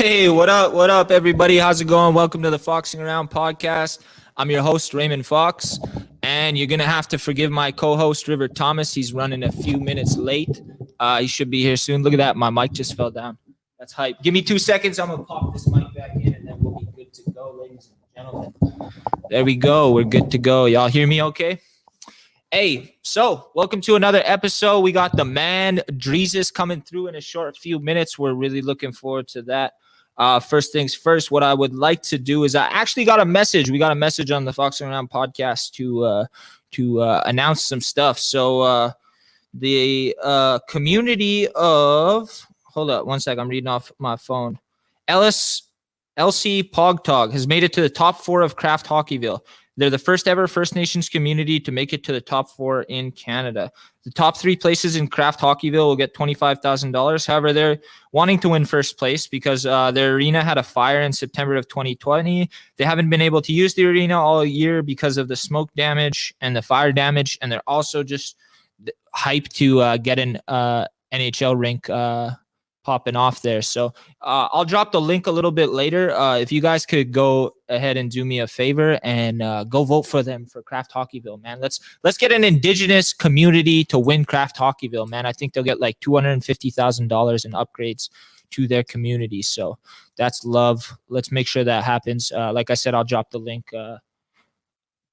Hey, what up? What up, everybody? How's it going? Welcome to the Foxing Around podcast. I'm your host, Raymond Fox, and you're going to have to forgive my co-host, River Thomas. He's running a few minutes late. He should be here soon. Look at that. My mic just fell down. That's hype. Give me 2 seconds. I'm going to pop this mic back in, and then we'll be good to go, ladies and gentlemen. There we go. We're good to go. Y'all hear me okay? Hey, so welcome to another episode. We got the man Drezus coming through in a short few minutes. We're really looking forward to that. First things first, what I would like to do is I actually got a message. We got a message on the Fox Around podcast to announce some stuff. So the community of, hold up one second, I'm reading off my phone. LC Pogtog has made it to the top 4 of Craft Hockeyville. They're the first ever First Nations community to make it to the top 4 in Canada. The top 3 places in Craft Hockeyville will get $25,000. However, they're wanting to win first place because their arena had a fire in September of 2020. They haven't been able to use the arena all year because of the smoke damage and the fire damage, and they're also just hyped to get an NHL rink popping off there. So I'll drop the link a little bit later. If you guys could go ahead and do me a favor and go vote for them for Craft Hockeyville, man. Let's get an Indigenous community to win Craft Hockeyville, man. I think they'll get like $250,000 in upgrades to their community. So that's love. Let's make sure that happens. Like I said, I'll drop the link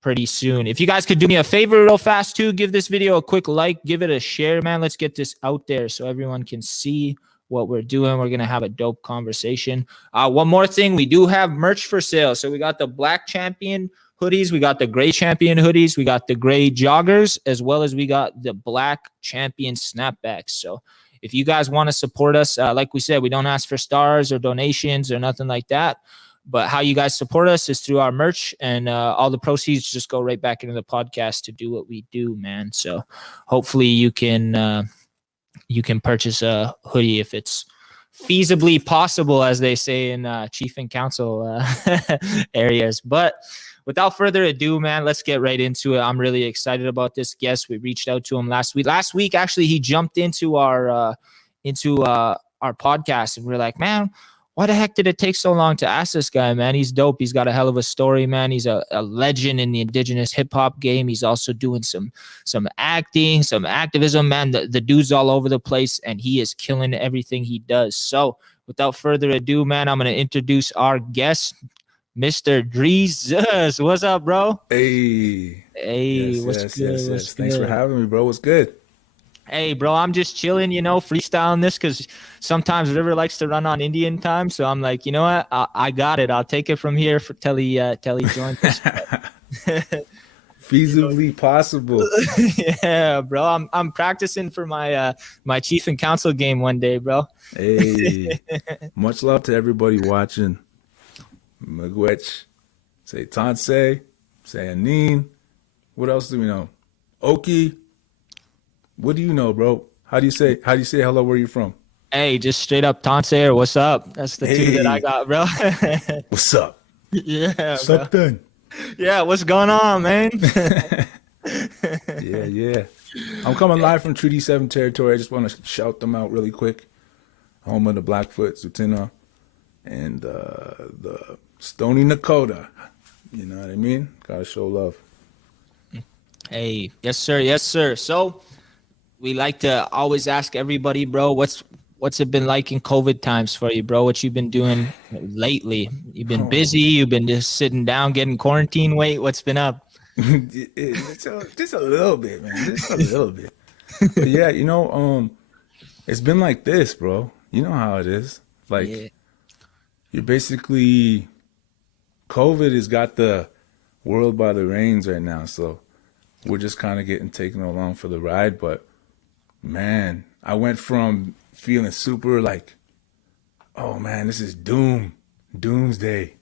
pretty soon. If you guys could do me a favor real fast too, give this video a quick like, give it a share, man. Let's get this out there so everyone can see what we're doing. We're going to have a dope conversation. One more thing, we do have merch for sale. So we got the Black Champion hoodies, we got the Gray Champion hoodies, we got the Gray joggers, as well as we got the Black Champion snapbacks. So if you guys want to support us, like we said, we don't ask for stars or donations or nothing like that. But how you guys support us is through our merch, and all the proceeds just go right back into the podcast to do what we do, man. So hopefully you can purchase a hoodie if it's feasibly possible, as they say in chief and council areas. But without further ado, man, let's get right into it. I'm really excited about this guest. We reached out to him last week. Last week, actually, he jumped into our podcast, and we're like, man, why the heck did it take so long to ask this guy, man? He's dope. He's got a hell of a story, man. He's a legend in the Indigenous hip hop game. He's also doing some acting, some activism, man. The dude's all over the place, and he is killing everything he does. So without further ado, man, I'm going to introduce our guest, Mr. Drezus. What's up, bro? Hey, what's good? What's Thanks for having me, bro. What's good? Hey, bro, I'm just chilling, freestyling this because sometimes River likes to run on Indian time. So I'm like, you know what? I got it. I'll take it from here till he joins us. Feasibly possible. Yeah, bro. I'm practicing for my my chief and council game one day, bro. Hey, much love to everybody watching. Magwech, say Tanse, say Anin. What else do we know? Oki. What do you know, bro? How do you say hello? Where you from? Hey, just straight up Tanse or what's up? That's the two that I got, bro. What's up? Yeah, what's up then? Yeah, what's going on, man? Yeah. I'm coming live from Treaty 7 territory. I just want to shout them out really quick. Home of the Blackfoot, Tsuut'ina, and the Stony Nakota. You know what I mean? Gotta show love. Hey, yes, sir. So we like to always ask everybody, bro, what's it been like in COVID times for you, bro? What you've been doing lately? You've been busy. You've been just sitting down, getting quarantine weight. What's been up? Just a little bit, man. Just a little bit. But yeah, it's been like this, bro. You know how it is. Like, You're basically, COVID has got the world by the reins right now. So we're just kind of getting taken along for the ride. But man, I went from feeling super like, oh man, this is doomsday.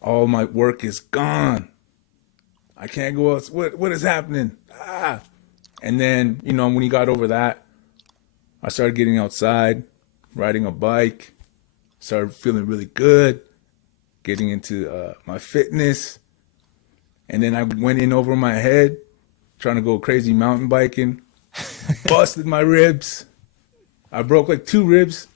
All my work is gone. I can't go out. What is happening? And then, when you got over that, I started getting outside, riding a bike, started feeling really good, getting into my fitness. And then I went in over my head, trying to go crazy mountain biking, busted my ribs. I broke like 2 ribs.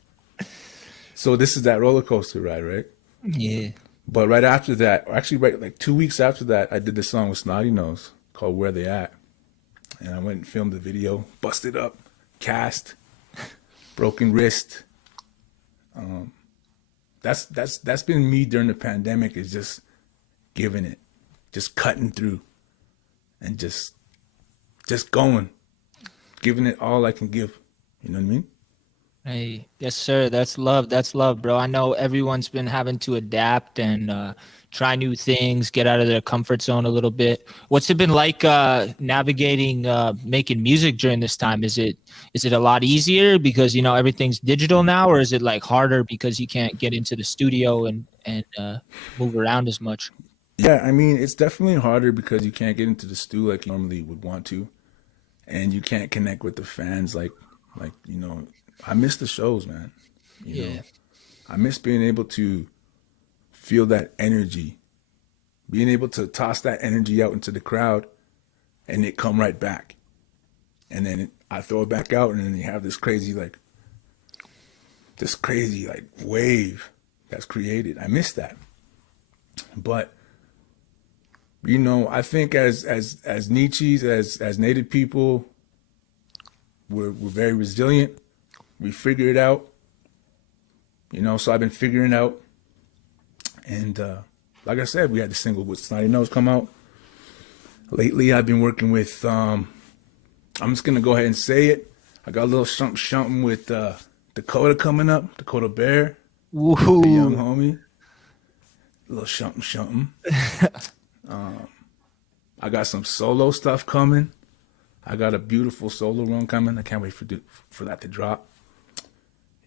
So this is that roller coaster ride, right? Yeah. But right after that, or actually right like 2 weeks after that, I did this song with Snotty Nose called Where They At. And I went and filmed the video, busted up, cast, broken wrist. That's been me during the pandemic, is just giving it, just cutting through and just going, giving it all I can give. You know what I mean? Hey, yes, sir. That's love. That's love, bro. I know everyone's been having to adapt and try new things, get out of their comfort zone a little bit. What's it been like navigating making music during this time? Is it a lot easier because everything's digital now, or is it like harder because you can't get into the studio and move around as much? Yeah, I mean, it's definitely harder because you can't get into the stew like you normally would want to, and you can't connect with the fans like I miss the shows, man. You know, Yeah. I miss being able to feel that energy, being able to toss that energy out into the crowd and it come right back. And then I throw it back out, and then you have this crazy wave that's created. I miss that. But I think as Nietzsche's, as Native people, we're very resilient. We figure it out. So I've been figuring out. And like I said, we had the single with Snotty Nose come out. Lately, I've been working with, I'm just going to go ahead and say it. I got a little something with Dakota coming up, Dakota Bear, Woohoo. the young homie. A little something. I got some solo stuff coming. I got a beautiful solo run coming. I can't wait for that to drop.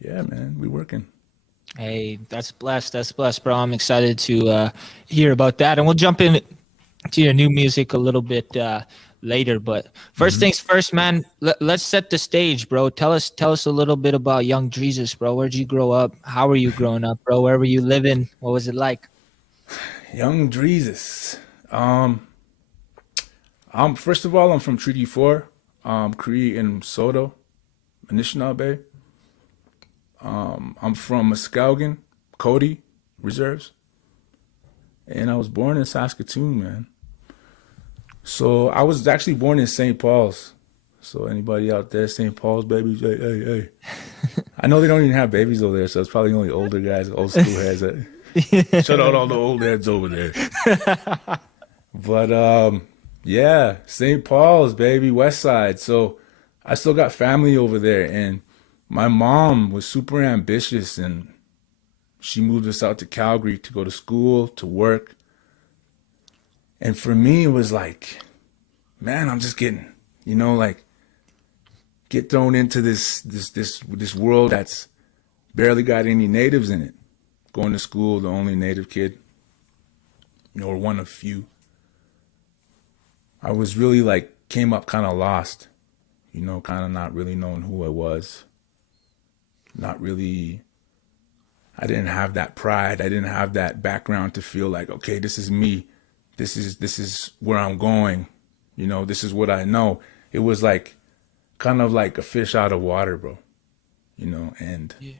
Yeah, man, we working. Hey, that's blessed. That's blessed, bro. I'm excited to hear about that, and we'll jump in to your new music a little bit later. But first things first, man. Let's set the stage, bro. Tell us a little bit about young Drezus, bro. Where'd you grow up? How were you growing up, bro? Where were you living? What was it like? Young Drezus. First of all, I'm from Treaty 4, Cree and Soto, Anishinaabe. I'm from Muskogee, Cody Reserves. And I was born in Saskatoon, man. So I was actually born in St. Paul's. So anybody out there, St. Paul's babies, hey. I know they don't even have babies over there, so it's probably only older guys, old school heads. Shout out all the old heads over there. But yeah, St. Paul's, baby, West Side. So I still got family over there, and my mom was super ambitious, and she moved us out to Calgary to go to school, to work. And for me, it was like, man, I'm just getting, get thrown into this world that's barely got any natives in it. Going to school, the only native kid, or one of few. I was really came up kind of lost, kind of not really knowing who I was. Not really, I didn't have that pride. I didn't have that background to feel like, okay, this is me. This is where I'm going. This is what I know. It was kind of like a fish out of water, bro. And Yeah.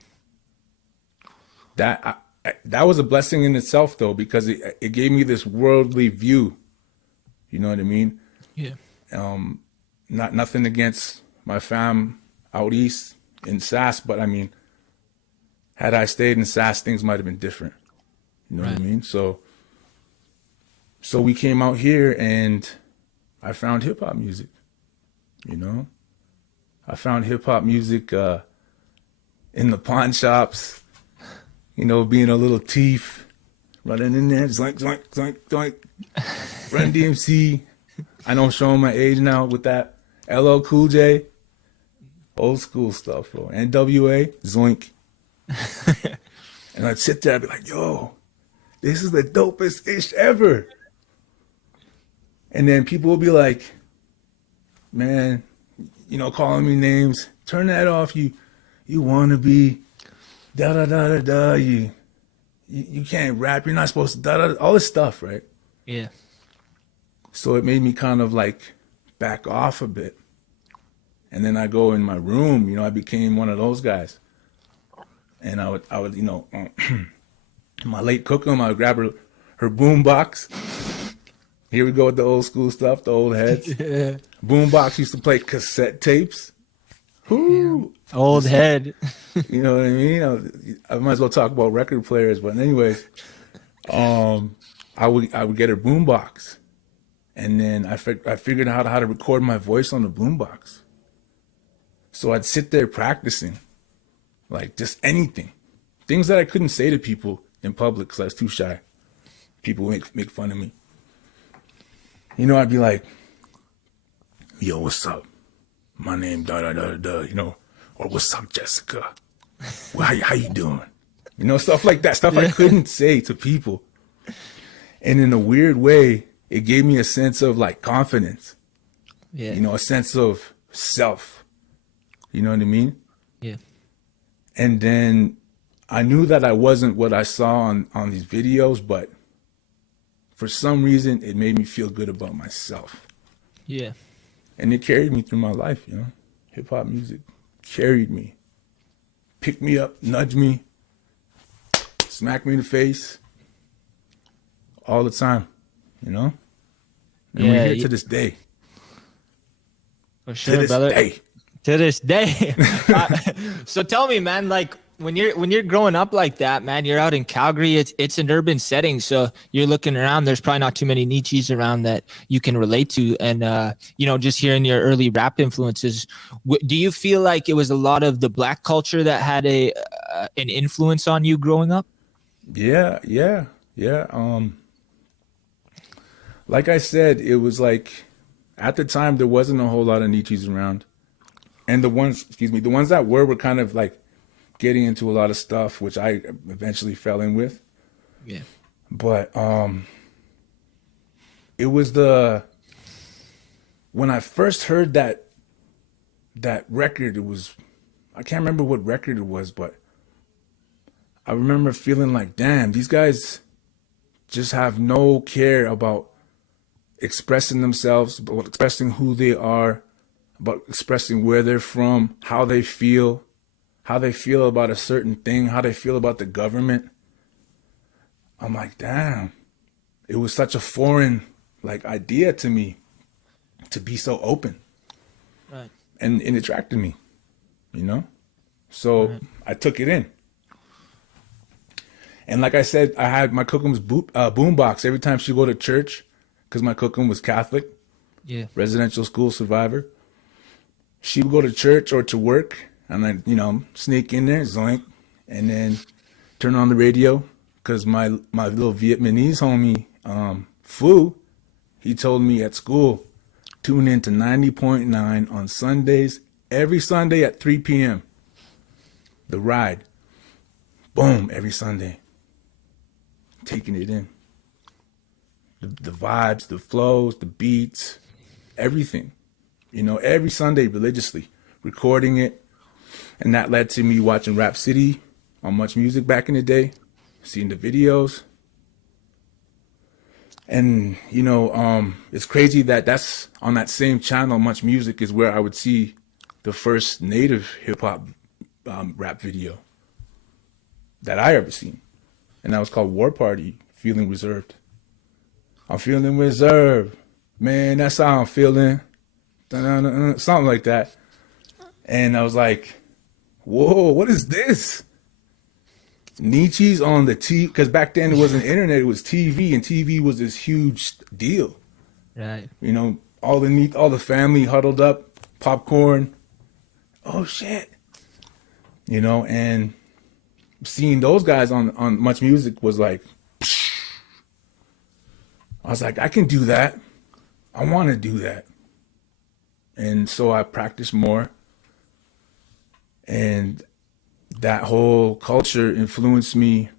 that was a blessing in itself, though, because it gave me this worldly view. You know what I mean? Yeah. Nothing against my fam out east in Sass, but I mean, had I stayed in Sass, things might have been different. You know what I mean? So we came out here, and I found hip hop music. I found hip hop music in the pawn shops. Being a little thief, running in there, zoink, zoink, zoink, zoink. Run DMC. I know I'm showing my age now with that. LL Cool J. Old school stuff, bro. NWA, zoink. And I'd sit there and be like, yo, this is the dopest ish ever. And then people will be like, man, calling me names. Turn that off, you wanna be da da da da da. You can't rap. You're not supposed to da da. All this stuff, right? Yeah. So it made me kind of back off a bit. And then I go in my room. I became one of those guys. and I would, my late cookum, I would grab her boom box. Here we go with the old school stuff, the old heads. Yeah. Boombox used to play cassette tapes. Whoo, Old head. you know what I mean? I might as well talk about record players, but anyways, I would get her boombox, and then I figured out how to record my voice on the boombox. So I'd sit there practicing, like just anything, things that I couldn't say to people in public because I was too shy. People make fun of me. I'd be like, yo, what's up? My name, da da da da, or what's up, Jessica? Well, how you doing? Stuff like that, stuff I couldn't say to people. And in a weird way, it gave me a sense of like confidence. Yeah. A sense of self. You know what I mean? Yeah. And then I knew that I wasn't what I saw on these videos, but for some reason, it made me feel good about myself. Yeah. And it carried me through my life, Hip hop music carried me, picked me up, nudged me, smacked me in the face all the time, And we're here to this day. For sure, to this brother. day. To this day. So tell me, man, like when you're growing up like that, man, you're out in Calgary. It's an urban setting, so you're looking around. There's probably not too many Nietzsche's around that you can relate to. And just hearing your early rap influences, do you feel like it was a lot of the Black culture that had an influence on you growing up? Yeah. Like I said, it was like at the time there wasn't a whole lot of Nietzsche's around, and the ones that were kind of like getting into a lot of stuff, which I eventually fell in with. Yeah. But it was when I first heard that record, I can't remember what record it was, but I remember feeling like, damn, these guys just have no care about expressing themselves, about expressing who they are, about expressing where they're from, how they feel about a certain thing, how they feel about the government. I'm like, damn, it was such a foreign like idea to me to be so open. Right. And it attracted me, So right. I took it in. And like I said, I had my cookum's boombox every time she'd go to church, because my cookum was Catholic, residential school survivor. She would go to church or to work, and I'd, sneak in there, zoink, and then turn on the radio, because my little Vietnamese homie, Thru, he told me at school, tune in to 90.9 on Sundays, every Sunday at 3 p.m. The Ride. Boom, every Sunday. Taking it in. The vibes, the flows, the beats, everything. Every Sunday religiously, recording it. And that led to me watching Rap City on Much Music back in the day, seeing the videos. And, it's crazy that that's on that same channel, Much Music, is where I would see the first native hip hop rap video that I ever seen. And that was called War Party, Feeling Reserved. I'm feeling reserved. Man, that's how I'm feeling. Something like that. And I was like, whoa, what is this? Nietzsche's on the TV, because back then it wasn't internet, it was TV, and TV was this huge deal. Right. All the family huddled up, popcorn. Oh shit. And seeing those guys on Much Music was like, I was like, I can do that. I want to do that. And so I practiced more. And that whole culture influenced me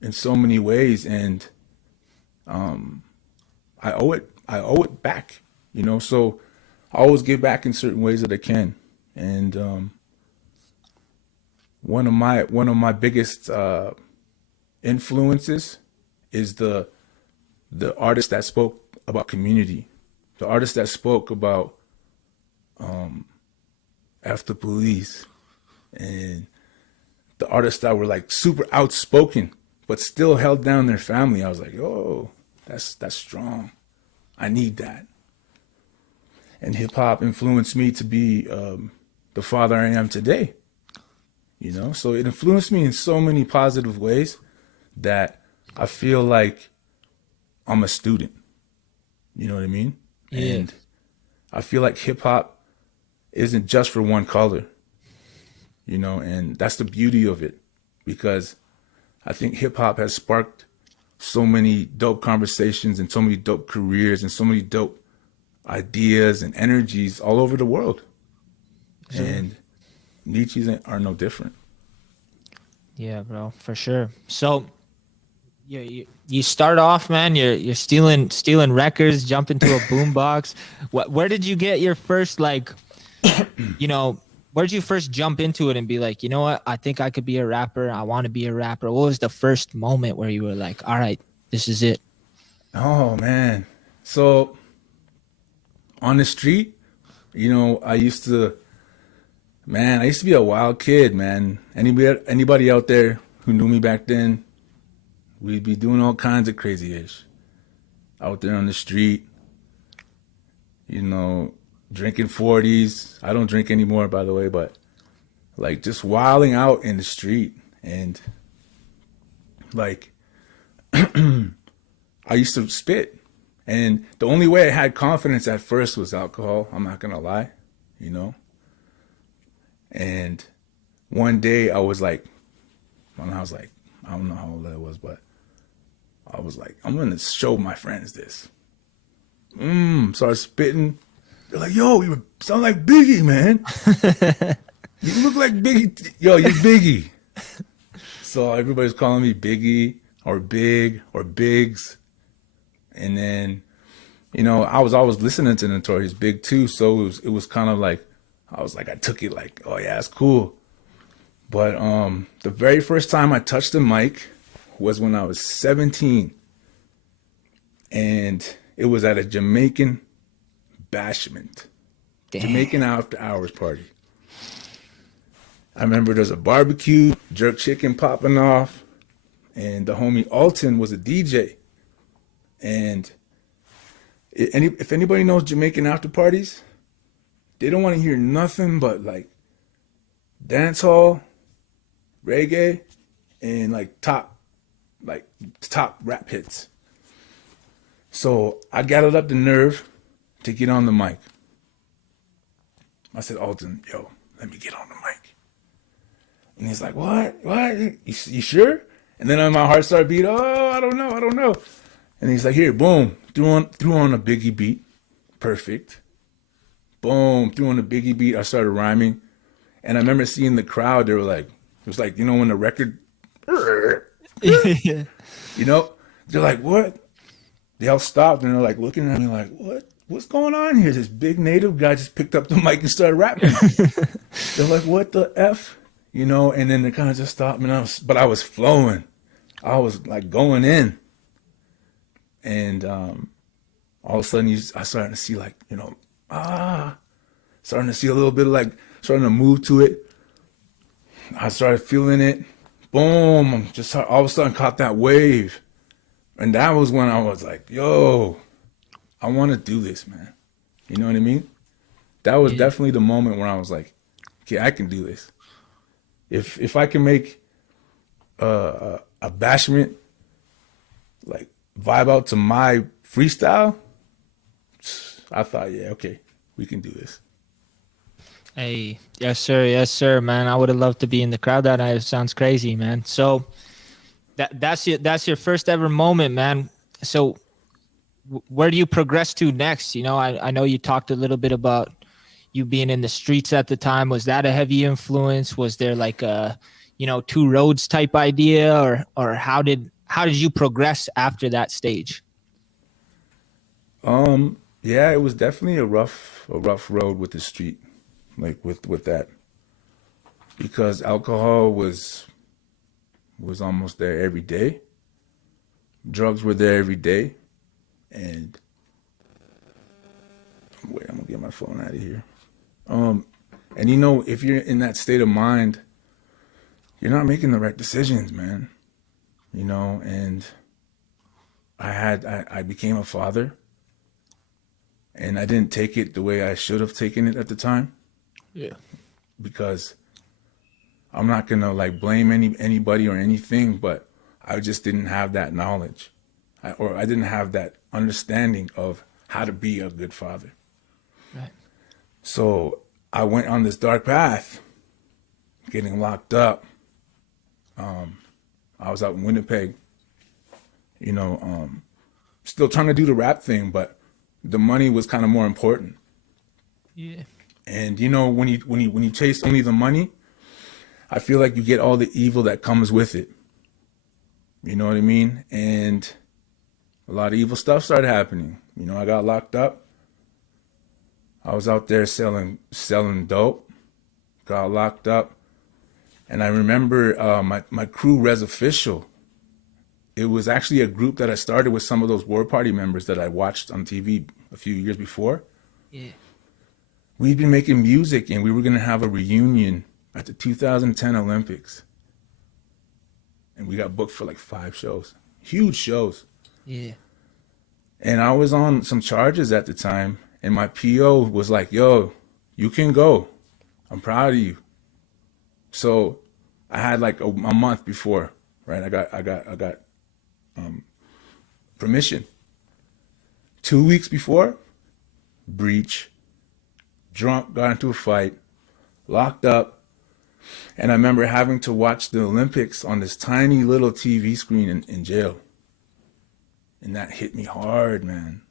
in so many ways. And I owe it back, so I always give back in certain ways that I can. And one of my biggest influences is the artist that spoke about community, the artist that spoke about F the police and the artists that were like super outspoken, but still held down their family. I was like, oh, that's strong. I need that. And hip hop influenced me to be the father I am today. You know, so it influenced me in so many positive ways that I feel like I'm a student. You know what I mean? Yeah. And I feel like hip hop isn't just for one color, you know, and that's the beauty of it, because I think hip hop has sparked so many dope conversations and so many dope careers and so many dope ideas and energies all over the world. Sure. And Nietzsche's are no different. Yeah, bro, for sure. So you start off, man, you're stealing records, jump into a boombox. Where did you get your first, like, you know, where did you first jump into it and be like, you know what, I think I could be a rapper, I want to be a rapper? What was the first moment where you were like, all right, this is it? Oh man. So on the street, you know, I used to be a wild kid, man. Anybody out there who knew me back then, we'd be doing all kinds of crazy ish out there on the street, you know, drinking 40s. I don't drink anymore, by the way, but like just wilding out in the street. And like, I used to spit. And the only way I had confidence at first was alcohol. I'm not going to lie, you know. And one day I was like, I don't know how old I was, but I was like, I'm going to show my friends this. Started spitting. They're like, yo, you sound like Biggie, man. You look like Biggie. Yo, you're Biggie. So everybody's calling me Biggie or Big or Biggs. And then, you know, I was always listening to Notorious Big too. So it was kind of like, I took it like, oh yeah, it's cool. But the very first time I touched the mic was when I was 17. And it was at a Jamaican bashment. Damn. Jamaican after hours party. I remember there's a barbecue, jerk chicken popping off, and the homie Alton was a DJ. And if anybody knows Jamaican after parties, they don't want to hear nothing but like dance hall, reggae, and like top rap hits. So I gathered up the nerve to get on the mic. I said, Alton, yo, let me get on the mic. And he's like, what? You sure? And then my heart started beating. Oh, I don't know. And he's like, here, boom, threw on a Biggie beat. Perfect. Boom, threw on a Biggie beat. I started rhyming. And I remember seeing the crowd. They were like, it was like, you know, when the record, you know, they're like, what? They all stopped and they're like looking at me like, what's going on here? This big native guy just picked up the mic and started rapping. They're like, what the F? You know, and then they kind of just stopped me. But I was flowing. I was like going in. And all of a sudden I started to see like, you know, starting to see a little bit of like, starting to move to it. I started feeling it. Boom. Just all of a sudden caught that wave. And that was when I was like, yo, I want to do this, man. You know what I mean? That was definitely the moment where I was like, okay, I can do this. If I can make a bashment like vibe out to my freestyle, I thought, yeah, okay, we can do this. Hey, yes sir, man. I would have loved to be in the crowd that night. It sounds crazy, man. So that's your first ever moment, man. So where do you progress to next? You know, I know you talked a little bit about you being in the streets at the time. Was that a heavy influence? Was there like a, you know, two roads type idea, or how did you progress after that stage? Yeah, it was definitely a rough road with the street, like with that, because alcohol was almost there every day. Drugs were there every day, and wait, I'm gonna get my phone out of here. And you know, if you're in that state of mind you're not making the right decisions, man. You know, and I became a father, and I didn't take it the way I should have taken it at the time. Yeah. Because I'm not gonna like blame anybody or anything, but I just didn't have that knowledge, or I didn't have that understanding of how to be a good father. Right. So I went on this dark path, getting locked up. I was out in Winnipeg, you know, still trying to do the rap thing, but the money was kind of more important. Yeah. And you know, when you chase only the money, I feel like you get all the evil that comes with it. You know what I mean? And a lot of evil stuff started happening. You know, I got locked up. I was out there selling dope. Got locked up. And I remember my crew, Res Official. It was actually a group that I started with some of those War Party members that I watched on TV a few years before. Yeah. We'd been making music, and we were going to have a reunion at the 2010 Olympics. And we got booked for like 5 shows. Huge shows. Yeah. And I was on some charges at the time, and my PO was like, yo, you can go. I'm proud of you. So I had like a month before, right? I got permission. 2 weeks before, breach, drunk, got into a fight, locked up. And I remember having to watch the Olympics on this tiny little TV screen in jail. And that hit me hard, man.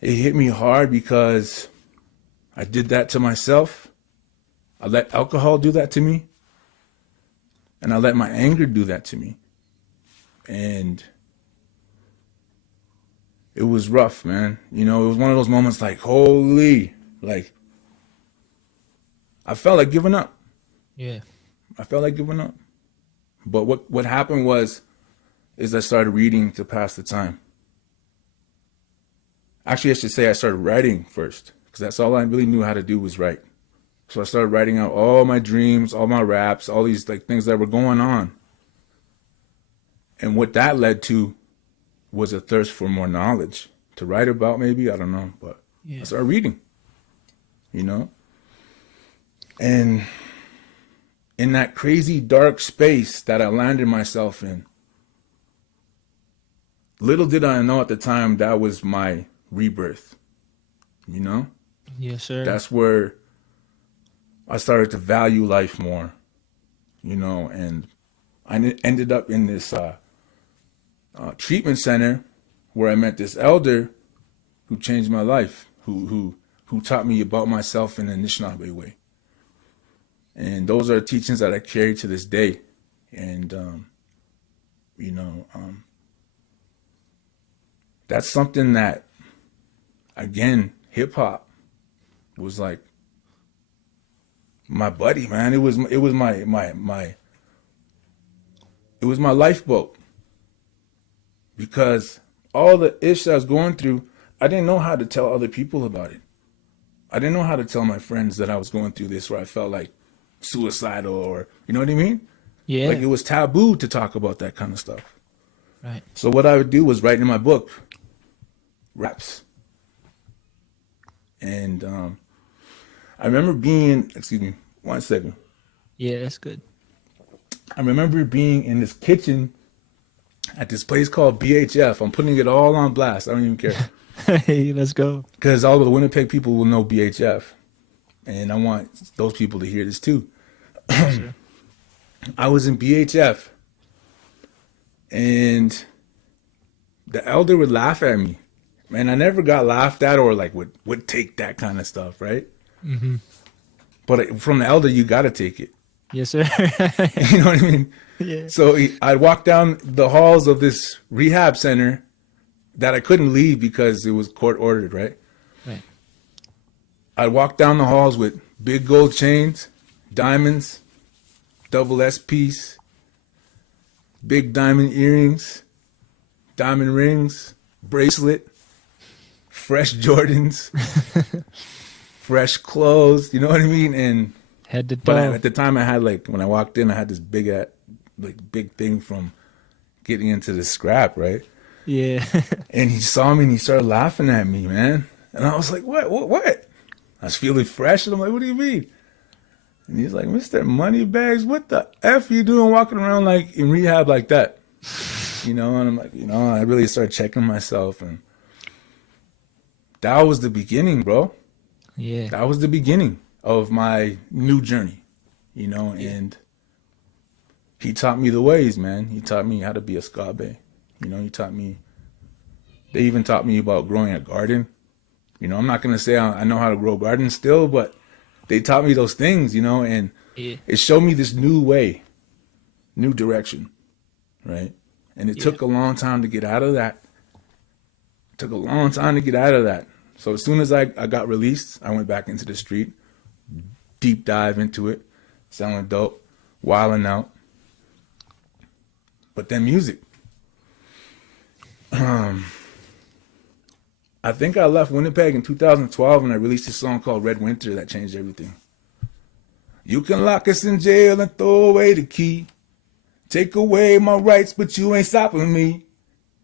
It hit me hard because I did that to myself. I let alcohol do that to me. And I let my anger do that to me. And it was rough, man. You know, it was one of those moments like, holy, like, I felt like giving up. Yeah. I felt like giving up. But what happened is I started reading to pass the time. Actually, I should say I started writing first, because that's all I really knew how to do was write. So I started writing out all my dreams, all my raps, all these like things that were going on. And what that led to was a thirst for more knowledge to write about, maybe, I don't know, but I started reading, you know? And in that crazy dark space that I landed myself in, little did I know at the time that was my rebirth, you know? Yes, sir. That's where I started to value life more, you know, and I ended up in this treatment center where I met this elder who changed my life, who taught me about myself in the Anishinaabe way. And those are teachings that I carry to this day. And, you know, that's something that, again, hip hop was like my buddy, man. It was my lifeboat, because all the ish I was going through, I didn't know how to tell other people about it. I didn't know how to tell my friends that I was going through this, where I felt like suicidal, or, you know what I mean? Yeah. Like it was taboo to talk about that kind of stuff. Right. So what I would do was write in my book raps. And I remember being, excuse me, 1 second. Yeah, that's good. I remember being in this kitchen at this place called BHF. I'm putting it all on blast. I don't even care. Hey, let's go. Because all the Winnipeg people will know BHF. And I want those people to hear this too. Sure. I was in BHF, and the elder would laugh at me. Man, I never got laughed at or like would take that kind of stuff, right? Mm-hmm. But from the elder, you got to take it. Yes, sir. You know what I mean? Yeah. So I'd walk down the halls of this rehab center that I couldn't leave because it was court ordered, right? Right. I'd walk down the halls with big gold chains, diamonds, double S piece, big diamond earrings, diamond rings, bracelet, fresh Jordans, fresh clothes, you know what I mean? And Head to But toe. at the time, I had like when I walked in, I had this big thing from getting into the scrap, right? Yeah. And he saw me and he started laughing at me, man. And I was like, what? I was feeling fresh, and I'm like, what do you mean? And he's like, Mr. Moneybags, what the F you doing walking around like in rehab like that? And I'm like, I really started checking myself, and that was the beginning, bro. Yeah. That was the beginning of my new journey, and he taught me the ways, man. He taught me how to be a scabe. They even taught me about growing a garden. I'm not going to say I know how to grow gardens still, but they taught me those things, and Yeah. it showed me this new way, new direction, right? And it took a long time to get out of that. So as soon as I got released, I went back into the street, deep dive into it, selling dope, wilding out. But then music. I think I left Winnipeg in 2012 and I released a song called Red Winter that changed everything. You can lock us in jail and throw away the key. Take away my rights, but you ain't stopping me.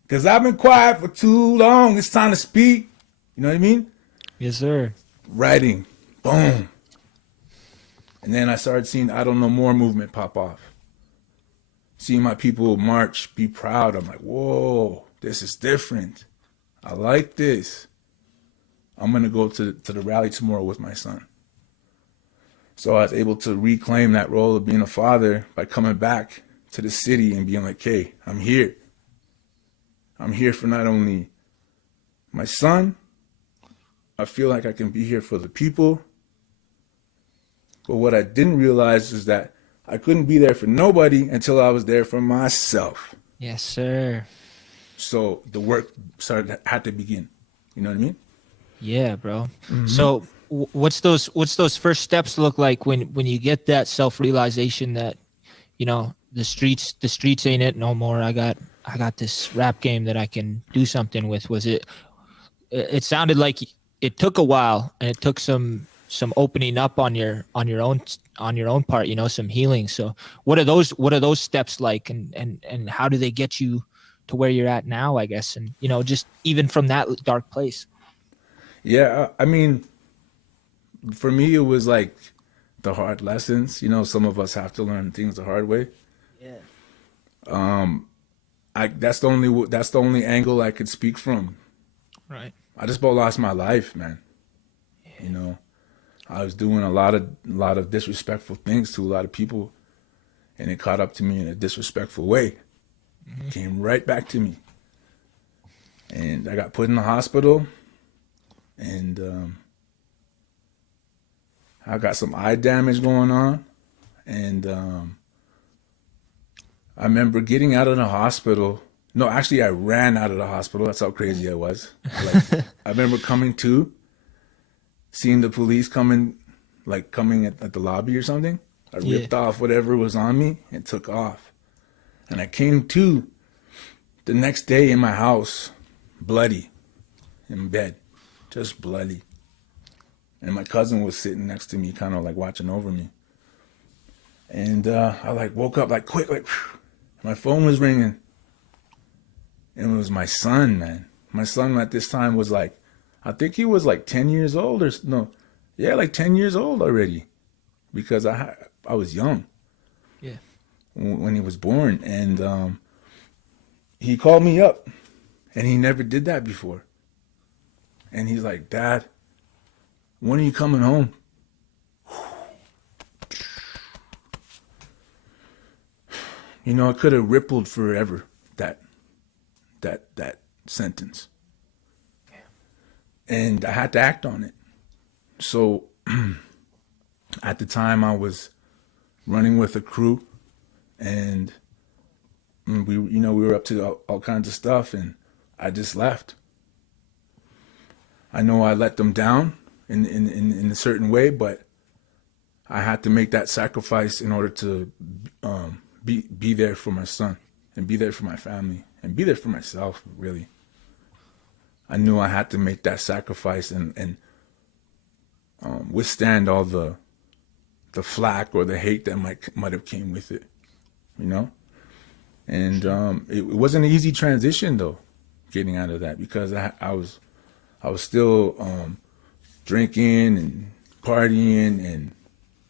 'Cause I've been quiet for too long. It's time to speak. You know what I mean? Yes, sir. Writing. Boom. And then I started seeing I Don't Know More movement pop off. Seeing my people march, be proud. I'm like, whoa, this is different. I like this. I'm going to go to the rally tomorrow with my son. So I was able to reclaim that role of being a father by coming back to the city and being like, hey, I'm here. I'm here for not only my son, I feel like I can be here for the people. But what I didn't realize is that I couldn't be there for nobody until I was there for myself. Yes, sir. So the work had to begin. You know what I mean? Yeah, bro. So what's those first steps look like when you get that self-realization that, the streets ain't it no more. I got this rap game that I can do something with. Was it sounded like it took a while and it took some opening up on your own part, some healing. So what are those steps like, and how do they get you to where you're at now, I guess, and just even from that dark place? Yeah, I mean, for me it was like the hard lessons. Some of us have to learn things the hard way. Yeah. That's the only angle I could speak from. Right. I just about lost my life, man. I was doing a lot of disrespectful things to a lot of people, and it caught up to me in a disrespectful way. It came right back to me, and I got put in the hospital, and I got some eye damage going on, and I remember getting out of the hospital. No, actually, I ran out of the hospital. That's how crazy I was. I remember coming to, seeing the police coming at the lobby or something. I ripped off whatever was on me and took off. And I came to the next day in my house, bloody, in bed, just bloody. And my cousin was sitting next to me, kind of like watching over me. And I woke up quick, my phone was ringing. And it was my son, man. My son at this time was I think he was 10 years old like 10 years old already, because I was young. Yeah. When he was born, and he called me up, and he never did that before. And he's like, Dad, when are you coming home? It could have rippled forever, that sentence. And I had to act on it. So at the time I was running with a crew, and we were up to all kinds of stuff, and I just left. I know I let them down in a certain way, but I had to make that sacrifice in order to be there for my son, and be there for my family, and be there for myself, really. I knew I had to make that sacrifice and withstand all the the flack or the hate that might have came with it, you know. And it wasn't an easy transition though, getting out of that, because I was still drinking and partying and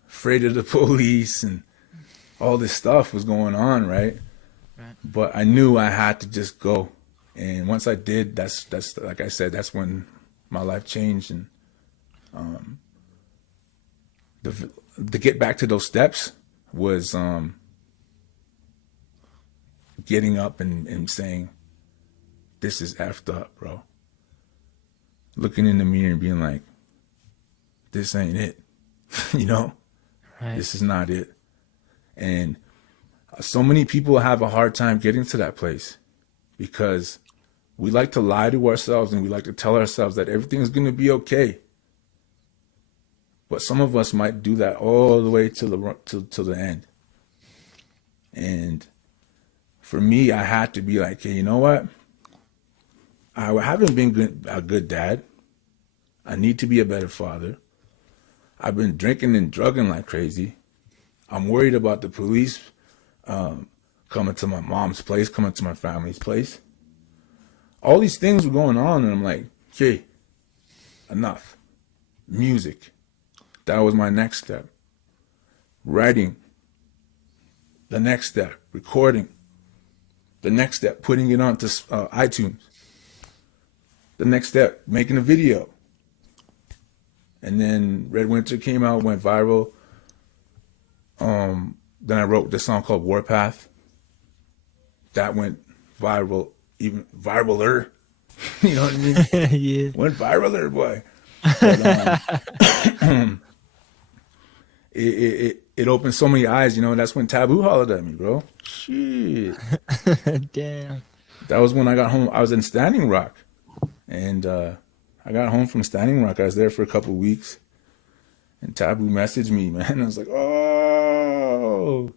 afraid of the police, and all this stuff was going on, right? But I knew I had to just go. And once I did, that's like I said, that's when my life changed. And to get back to those steps was getting up and saying, this is effed up, bro. Looking in the mirror and being like, this ain't it. You know? Right. This is not it. And so many people have a hard time getting to that place, because we like to lie to ourselves and we like to tell ourselves that everything's going to be okay. But some of us might do that all the way to the end. And for me, I had to be like, hey, you know what? I haven't been a good dad. I need to be a better father. I've been drinking and drugging like crazy. I'm worried about the police coming to my mom's place, coming to my family's place. All these things were going on, and I'm like, okay, enough. Music. That was my next step. Writing. The next step. Recording. The next step, putting it onto iTunes. The next step, making a video. And then Red Winter came out, went viral. Then I wrote this song called Warpath. That went viral, even viraler. You know what I mean? Yeah. Went viraler, boy. But, it opened so many eyes, you know, and that's when Taboo hollered at me, bro. Shit. Damn. That was when I got home. I was in Standing Rock. And I got home from Standing Rock. I was there for a couple of weeks. And Taboo messaged me, man. I was like, oh.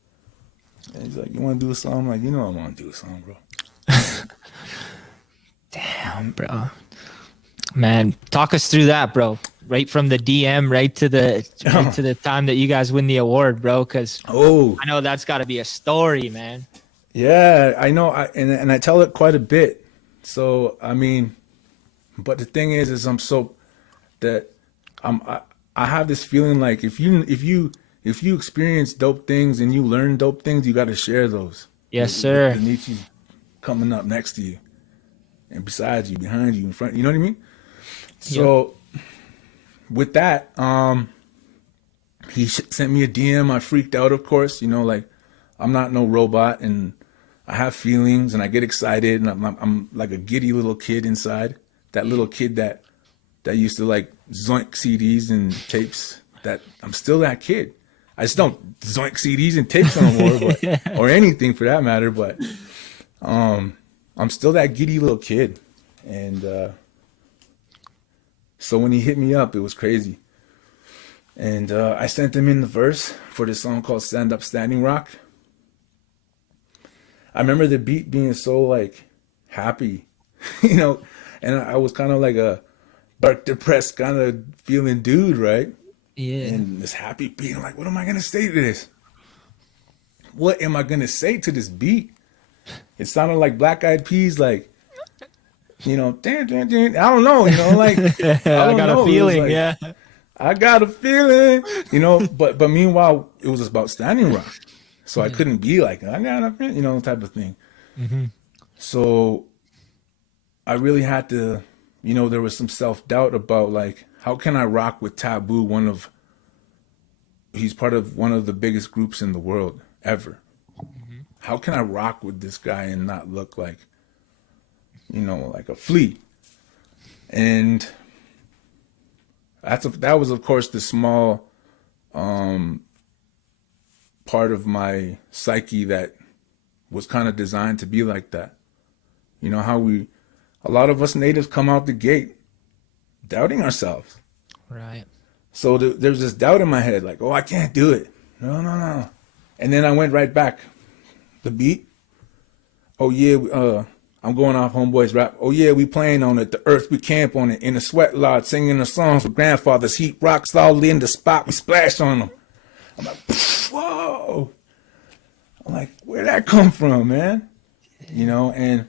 And he's like, you want to do a song? I'm like, you know I want to do a song, bro. Damn, bro. Man, talk us through that, bro. Right from the DM right to the time that you guys win the award, bro. Because I know that's got to be a story, man. Yeah, I know. And I tell it quite a bit. So, I mean, but the thing is I'm so that I have this feeling like if you experience dope things and you learn dope things, you got to share those. Yes, sir. The Nietzsche coming up next to you and beside you, behind you, in front. You know what I mean? So with that, he sent me a DM. I freaked out, of course. You know, like I'm not no robot, and I have feelings, and I get excited, and I'm like a giddy little kid inside. That little kid that used to like zoink CDs and tapes. That I'm still that kid. I just don't zoink CDs and tapes no more, but, or anything for that matter. But I'm still that giddy little kid, and so when he hit me up, it was crazy. And I sent him in the verse for this song called "Stand Up, Standing Rock." I remember the beat being so like happy, you know, and I was kind of like a dark, depressed kind of feeling dude, right? Yeah. And this happy beat, I'm like, what am I gonna say to this? What am I gonna say to this beat? It sounded like Black Eyed Peas, like, you know, I don't know, you know, like I got a feeling, like, yeah. I got a feeling, you know, but meanwhile, it was about Standing Rock. So I couldn't be like, I got a feeling, you know, type of thing. Mm-hmm. So I really had to, you know, there was some self-doubt about like, how can I rock with Taboo? He's part of one of the biggest groups in the world ever. Mm-hmm. How can I rock with this guy and not look like, you know, like a flea? And that was, of course, the small part of my psyche that was kind of designed to be like that. You know how a lot of us natives come out the gate doubting ourselves. Right. So there's this doubt in my head, like, oh, I can't do it. No. And then I went right back. The beat. Oh, yeah, I'm going off Homeboy's rap. Oh, yeah, we playing on it. The earth, we camp on it. In the sweat lodge, singing the songs for grandfathers. Heat rock solidly in the spot. We splash on them. I'm like, whoa. I'm like, where'd that come from, man? You know, and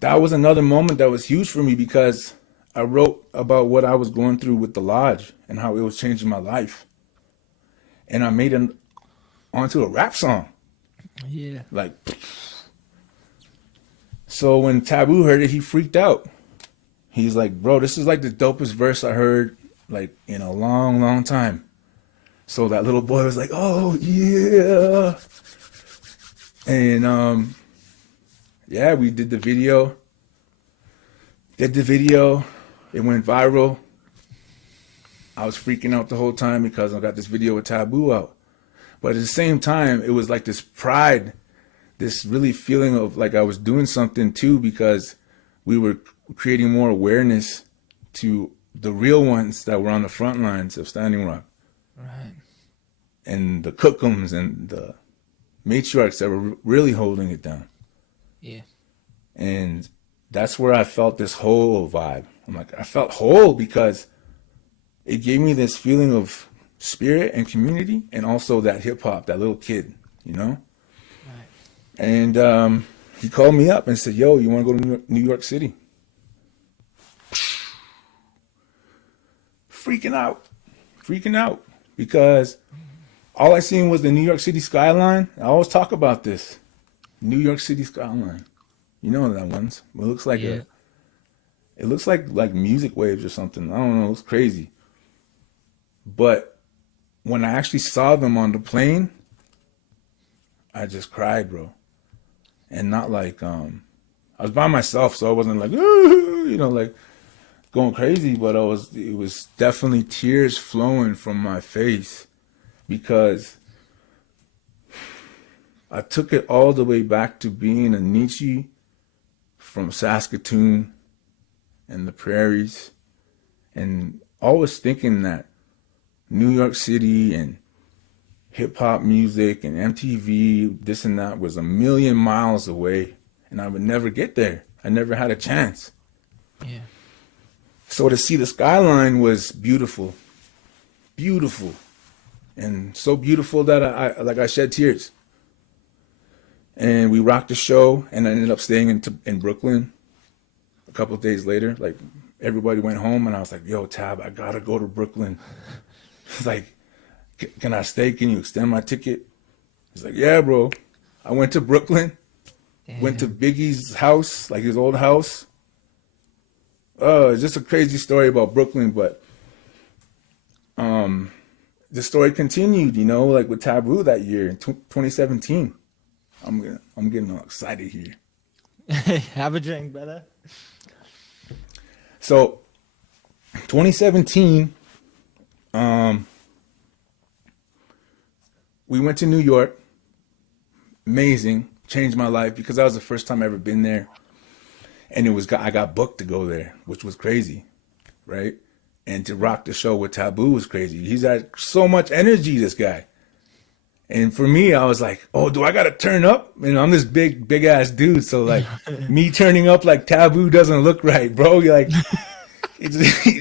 that was another moment that was huge for me because I wrote about what I was going through with the lodge and how it was changing my life. And I made it onto a rap song. Yeah. Like, so when Taboo heard it, he freaked out. He's like, bro, this is like the dopest verse I heard like in a long, long time. So that little boy was like, oh yeah. And yeah, we did the video. It went viral. I was freaking out the whole time because I got this video with Taboo out. But at the same time, it was like this pride, this really feeling of like I was doing something too, because we were creating more awareness to the real ones that were on the front lines of Standing Rock. Right. And the cookums and the matriarchs that were really holding it down. Yeah. And that's where I felt this whole vibe. I'm like, I felt whole because it gave me this feeling of spirit and community, and also that hip hop, that little kid, you know? Right. And he called me up and said, yo, you want to go to New York City? Freaking out. Because all I seen was the New York City skyline. I always talk about this. New York City skyline. You know that one's. It looks like it looks like music waves or something. I don't know. It looks crazy. But when I actually saw them on the plane, I just cried, bro. And not like I was by myself, so I wasn't like, you know, like going crazy, but it was definitely tears flowing from my face because I took it all the way back to being a Nietzsche from Saskatoon and the prairies, and always thinking that New York City and hip hop music and MTV, this and that, was a million miles away, and I would never get there. I never had a chance. Yeah. So to see the skyline was beautiful, and so beautiful that I shed tears. And we rocked the show, and I ended up staying in Brooklyn. A couple of days later, like everybody went home, and I was like, "Yo, Tab, I gotta go to Brooklyn. Like, can I stay? Can you extend my ticket?" He's like, "Yeah, bro." I went to Brooklyn, went to Biggie's house, like his old house. It's just a crazy story about Brooklyn, but the story continued, you know, like with Taboo that year in 2017. I'm getting all excited here. Have a drink, brother. So 2017, we went to New York. Amazing. Changed my life because that was the first time I ever been there. And I got booked to go there, which was crazy, right? And to rock the show with Taboo was crazy. He's had so much energy, this guy. And for me, I was like, oh, do I got to turn up? You know, I'm this big ass dude. So like me turning up like Taboo doesn't look right, bro. You're like,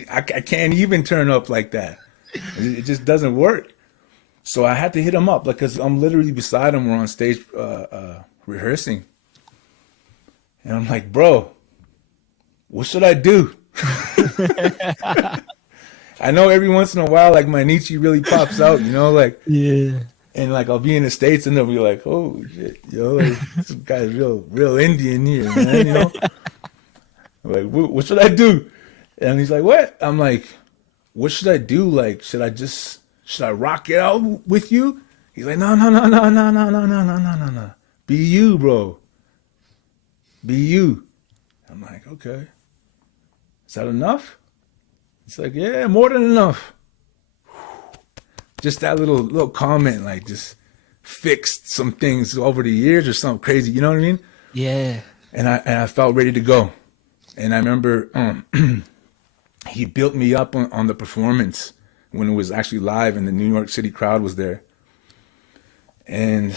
I can't even turn up like that. It just doesn't work. So I had to hit him up because I'm literally beside him. We're on stage rehearsing. And I'm like, bro, what should I do? I know every once in a while, like my Nietzsche really pops out, you know, like, yeah. And like I'll be in the States and they'll be like, oh shit, yo, like, this guy's real Indian here, man, you know? I'm like, what should I do? And he's like, what? I'm like, what should I do? Like, should I rock it out with you? He's like, no. Be you, bro. Be you. I'm like, okay. Is that enough? He's like, yeah, more than enough. Just that little comment, like, just fixed some things over the years or something crazy. You know what I mean? Yeah. And I felt ready to go. And I remember he built me up on the performance when it was actually live and the New York City crowd was there. And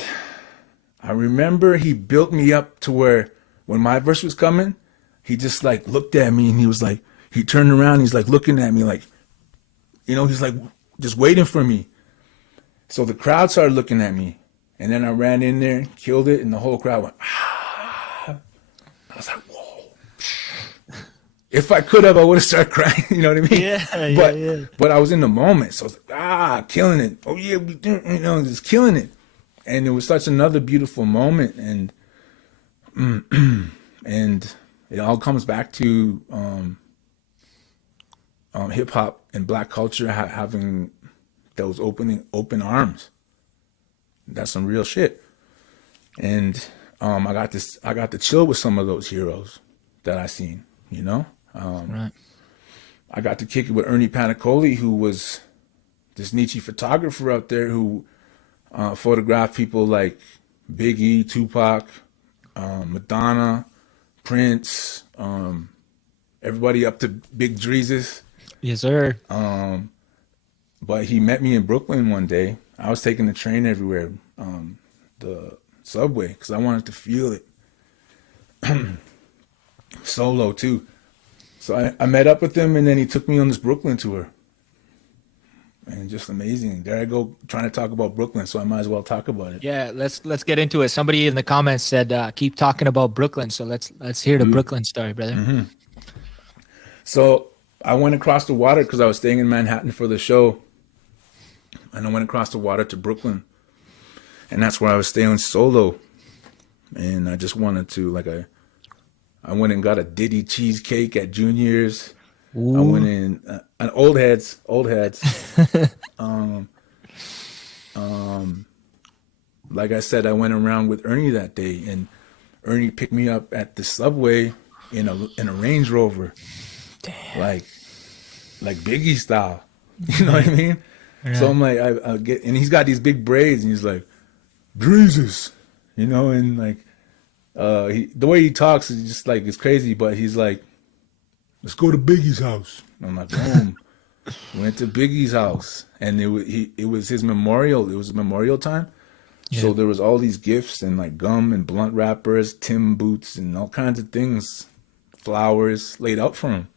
I remember he built me up to where when my verse was coming, he just like looked at me and he was like, he turned around, he's like looking at me like, you know, he's like just waiting for me. So the crowd started looking at me, and then I ran in there, killed it, and the whole crowd went, ah. I was like, whoa. If I could have, I would have started crying. You know what I mean? Yeah, but I was in the moment, so I was like, killing it. Oh yeah, we do, just killing it. And it was such another beautiful moment, and and it all comes back to hip hop and black culture having those open arms. That's some real shit. And I got to chill with some of those heroes that I seen. Right. I got to kick it with Ernie Panicoli, who was this Nietzsche photographer out there who photographed people like Biggie, Tupac, Madonna, Prince, everybody up to Big Drezus. Yes, sir. But he met me in Brooklyn one day. I was taking the train everywhere, the subway, because I wanted to feel it. Solo too. So I met up with him, and then he took me on this Brooklyn tour. And just amazing. There I go trying to talk about Brooklyn, so I might as well talk about it. Yeah, let's get into it. Somebody in the comments said keep talking about Brooklyn, so let's hear the Brooklyn story, brother. Mm-hmm. So I went across the water because I was staying in Manhattan for the show, and I went across the water to Brooklyn, and that's where I was staying solo. And I just wanted to I went and got a Diddy cheesecake at Junior's. Ooh. I went in an old heads. Like I said, I went around with Ernie that day, and Ernie picked me up at the subway in a Range Rover. Damn. Like Biggie style. You know what I mean? Yeah. So I'm like, I get, and he's got these big braids, and he's like, Drezus, and like, the way he talks is just like, it's crazy, but he's like, let's go to Biggie's house. And I'm like, boom. Went to Biggie's house, and it was his memorial. It was memorial time. Yeah. So there was all these gifts and like gum and blunt wrappers, Tim boots, and all kinds of things, flowers laid out for him.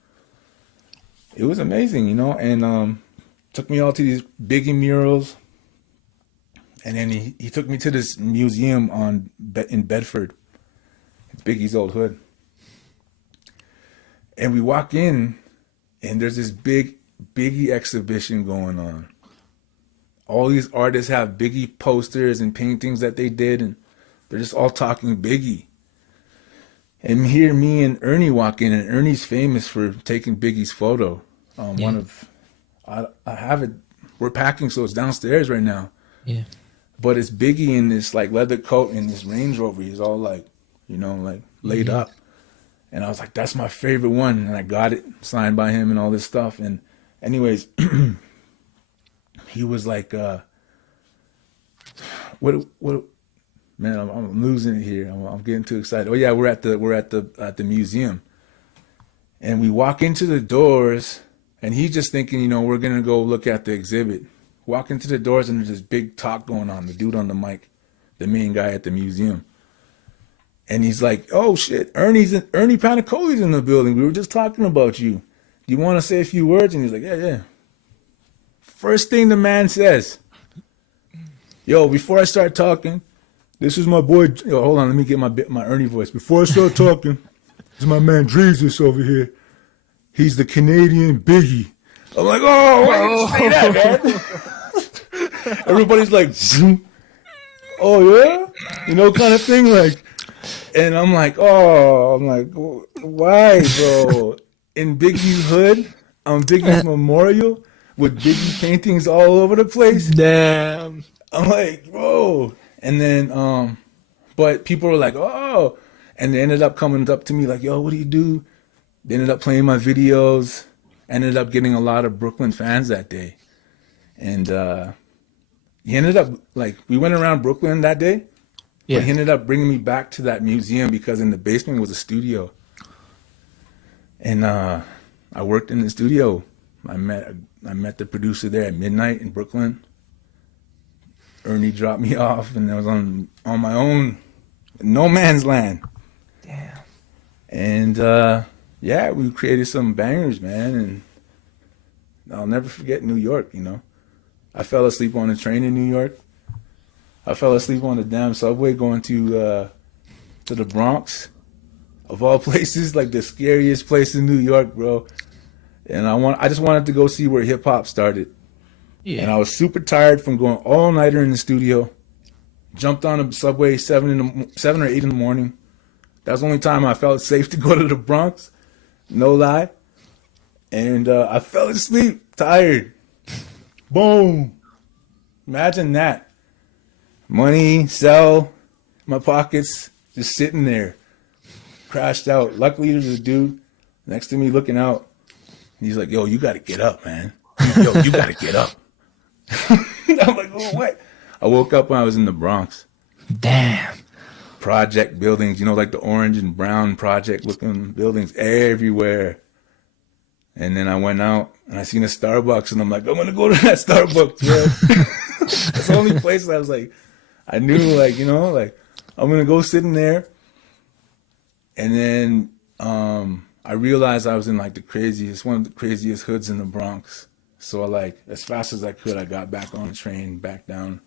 It was amazing, and took me all to these Biggie murals. And then he took me to this museum in Bedford. It's Biggie's old hood. And we walk in, and there's this big Biggie exhibition going on. All these artists have Biggie posters and paintings that they did, and they're just all talking Biggie. And here, me and Ernie walk in, and Ernie's famous for taking Biggie's photo. I have it. We're packing, so it's downstairs right now. Yeah. But it's Biggie in this like leather coat and this Range Rover. He's all like, laid up. And I was like, that's my favorite one. And I got it signed by him and all this stuff. And anyways, he was like, what, man, I'm losing it here. I'm getting too excited. Oh yeah, we're at the museum. And we walk into the doors, and he's just thinking, we're going to go look at the exhibit. Walk into the doors, and there's this big talk going on, the dude on the mic, the main guy at the museum. And he's like, oh shit, Ernie Panicoli's in the building. We were just talking about you. Do you want to say a few words? And he's like, yeah. First thing the man says, yo, before I start talking, this is my boy. Yo, hold on, let me get my Ernie voice. Before I start talking, this is my man Drezus over here. He's the Canadian Biggie. I'm like, oh, why did you say that, man? Everybody's like, oh yeah, kind of thing, like. And I'm like, why, bro? In Biggie's hood, on Biggie's memorial, with Biggie paintings all over the place. Damn. I'm like, bro. And then, but people were like, oh. And they ended up coming up to me like, yo, what do you do? They ended up playing my videos. Ended up getting a lot of Brooklyn fans that day. And he ended up, we went around Brooklyn that day. Yeah. But he ended up bringing me back to that museum because in the basement was a studio. And I worked in the studio. I met the producer there at midnight in Brooklyn. Ernie dropped me off, and I was on my own, no man's land. Damn. And we created some bangers, man. And I'll never forget New York. I fell asleep on a train in New York. I fell asleep on the damn subway going to the Bronx, of all places, like the scariest place in New York, bro. And I just wanted to go see where hip hop started. Yeah. And I was super tired from going all nighter in the studio. Jumped on a subway 7 or 8 in the morning. That was the only time I felt safe to go to the Bronx. No lie. And I fell asleep, tired. Boom. Imagine that. Money, cell, my pockets, just sitting there. Crashed out. Luckily, there's a dude next to me looking out. He's like, yo, you got to get up, man. Yo, you got to get up. I'm like, oh, what? I woke up when I was in the Bronx. Damn. Project buildings, like the orange and brown project looking buildings everywhere. And then I went out and I seen a Starbucks and I'm like, I'm going to go to that Starbucks, bro. That's the only place I was like, I knew like, I'm going to go sit in there. And then I realized I was in like one of the craziest hoods in the Bronx. So as fast as I could, I got back on the train, back down.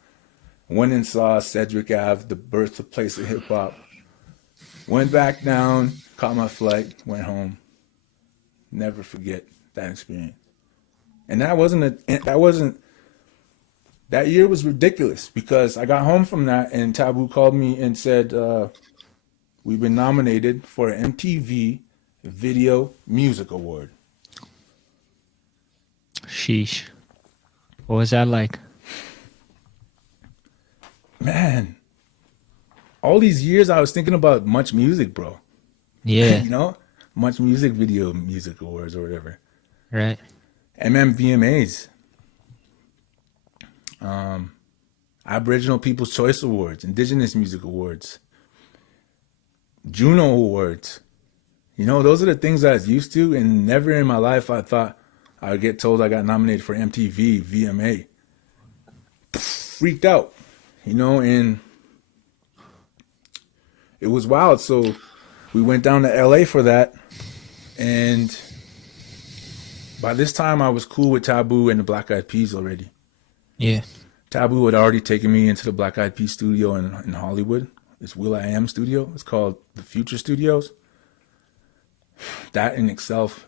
Went and saw Cedric Ave, the birthplace of hip hop. Went back down, caught my flight, went home. Never forget that experience. And that year was ridiculous because I got home from that and Taboo called me and said, we've been nominated for an MTV Video Music Award. Sheesh. What was that like? Man, all these years I was thinking about Much Music, bro. Yeah. Much Music Video Music Awards or whatever. Right. MMVMAs. Aboriginal People's Choice Awards, Indigenous Music Awards, Juno Awards. Those are the things I was used to, and never in my life I thought I would get told I got nominated for MTV VMA. Freaked out. And it was wild. So we went down to LA for that. And by this time I was cool with Taboo and the Black Eyed Peas already. Yeah. Taboo had already taken me into the Black Eyed Peas studio in Hollywood. It's will.i.am studio. It's called the Future Studios. That in itself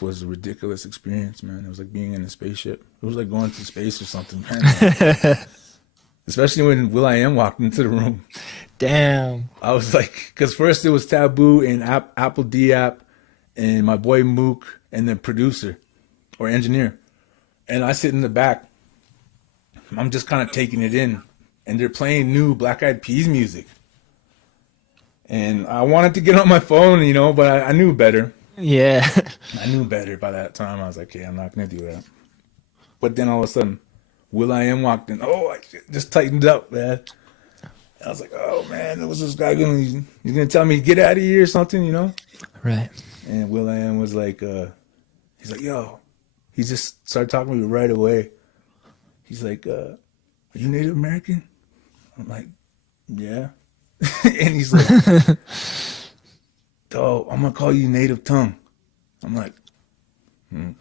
was a ridiculous experience, man. It was like being in a spaceship. It was like going to space or something, man. Especially when will.i.am walked into the room. Damn. I was like, because first it was Taboo and Apple D-App and my boy Mook and the producer or engineer. And I sit in the back. I'm just kind of taking it in. And they're playing new Black Eyed Peas music. And I wanted to get on my phone, but I knew better. Yeah. I knew better by that time. I was like, okay, I'm not going to do that. But then all of a sudden, will.i.am walked in. Oh, I just tightened up, man. I was like, oh, man, was this guy he's going to tell me to get out of here or something, Right. And will.i.am was like, he's like, yo. He just started talking to me right away. He's like, are you Native American? I'm like, yeah. And he's like, oh, I'm going to call you Native Tongue. I'm like, all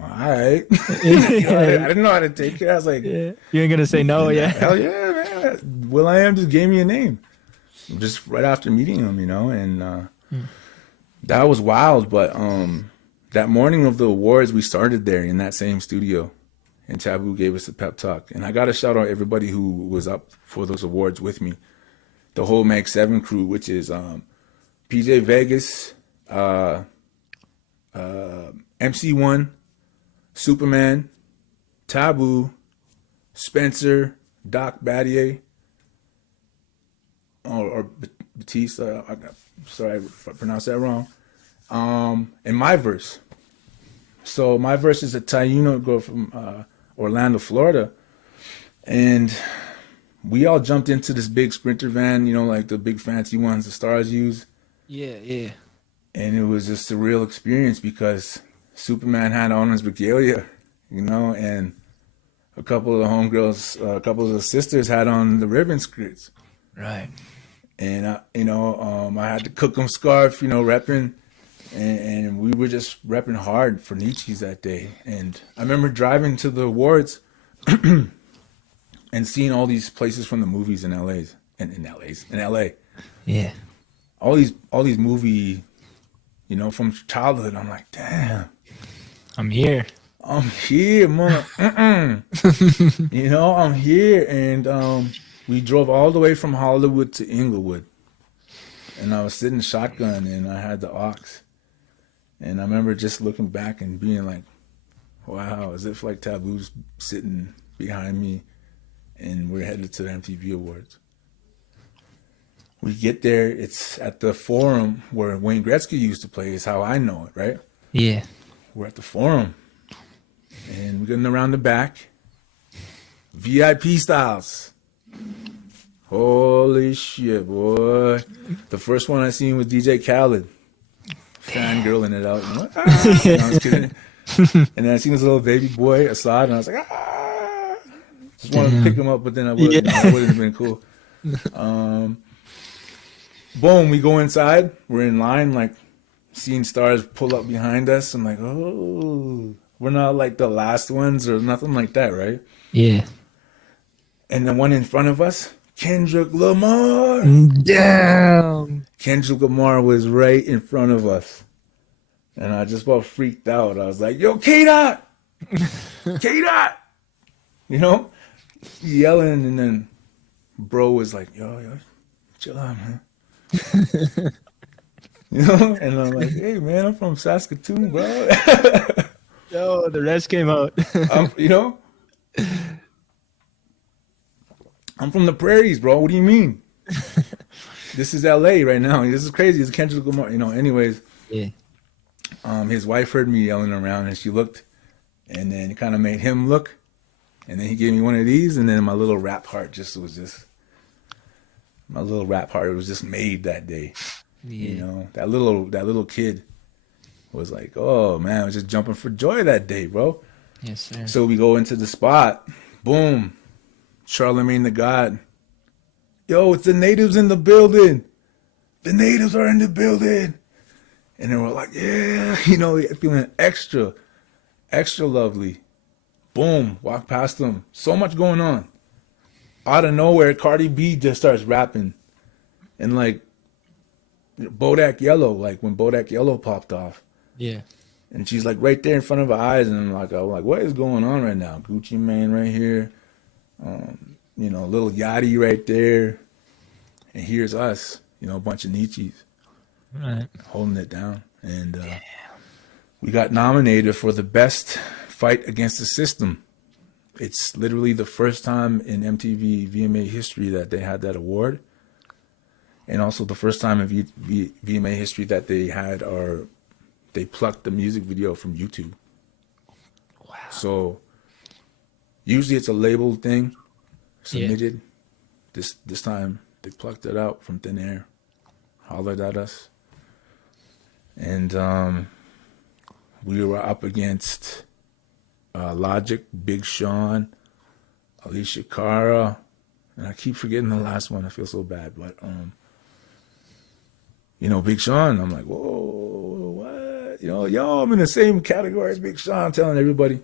right. I didn't know how to take it. I was like, Yeah. You ain't gonna say no, yeah. Hell yeah, man. will.i.am just gave me a name. Just right after meeting him, and that was wild. But that morning of the awards, we started there in that same studio. And Taboo gave us a pep talk. And I got to shout out everybody who was up for those awards with me. The whole Mag 7 crew, which is PJ Vegas, MC1, Superman, Taboo, Spencer, Doc Battier, or Batista. Sorry if I pronounced that wrong. And my verse. So my verse is a Taino girl from Orlando, Florida. And we all jumped into this big Sprinter van, like the big fancy ones the stars use. Yeah, yeah. And it was just a real experience because Superman had on his regalia, and a couple of the homegirls, a couple of the sisters had on the ribbon skirts. Right. And, I had the Cookum scarf, repping. And we were just repping hard for Nietzsche's that day. And I remember driving to the awards, and seeing all these places from the movies in LA. Yeah. All these movie, you know, from childhood. I'm like, damn, I'm here. I'm here, mother. You know, I'm here. And we drove all the way from Hollywood to Inglewood. And I was sitting shotgun and I had the aux. And I remember just looking back and being like, wow, as if like Taboo's sitting behind me and we're headed to the MTV Awards. We get there, it's at the Forum where Wayne Gretzky used to play, is how I know it, right? Yeah. We're at the Forum. And we're getting around the back. VIP styles. Holy shit, boy. The first one I seen was DJ Khaled. Fangirling it out. You know? No, I was kidding. And then I seen this little baby boy, Assad, and I was like, ah. Just wanted to pick him up, but then I would, that wouldn't have been cool. Boom, we go inside. We're in line, like seeing stars pull up behind us. I'm like, oh, we're not like the last ones or nothing like that, right? Yeah. And the one in front of us, Kendrick Lamar. Damn. Kendrick Lamar was right in front of us. And I just about freaked out. I was like, yo, K-Dot! K-Dot! You know? Yelling, and then bro was like, yo, chill out, man. You know? And I'm like, hey, man, I'm from Saskatoon, bro. Yo, the rest came out. You know? I'm from the prairies, bro. What do you mean? This is LA right now. This is crazy. It's Kendrick Lamar. You know, anyways. Yeah. His wife heard me yelling around and she looked, and then it kind of made him look. And then he gave me one of these, and then my little rap heart was just made that day. Yeah. You know, that little kid was like, oh man, I was just jumping for joy that day, bro. Yes, sir. So we go into the spot. Boom. Charlemagne the God. Yo, it's the natives in the building. The natives are in the building. And then we're like, yeah, you know, feeling extra lovely. Boom, walk past them. So much going on. Out of nowhere, Cardi B just starts rapping. And like, Bodak Yellow, like when Bodak Yellow popped off. Yeah. And she's like right there in front of her eyes. And I'm like, what is going on right now? Gucci Mane right here. You know, little Yachty right there. And here's us, you know, a bunch of Nietzsche's. Right. Holding it down. And we got nominated for the best fight against the system. It's literally the first time in MTV VMA history that they had that award. And also the first time in VMA history that they plucked the music video from YouTube. Wow. So usually it's a labeled thing submitted. Yeah. This time they plucked it out from thin air, hollered at us. And we were up against Logic, Big Sean, Alicia Cara, and I keep forgetting the last one. I feel so bad, but you know, Big Sean. I'm like, whoa, what? You know, yo, I'm in the same category as Big Sean. I'm telling everybody,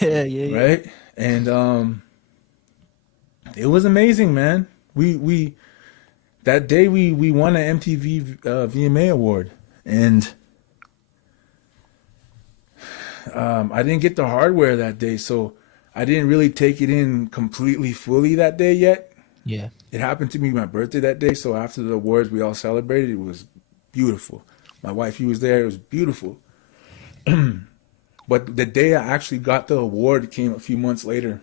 yeah, right? And it was amazing, man. We that day we won an MTV VMA award. And I didn't get the hardware that day, so I didn't really take it in completely fully that day yet. Yeah. It happened to be my birthday that day, so after the awards we all celebrated. It was beautiful. My wifey was there. It was beautiful. But the day I actually got the award came a few months later,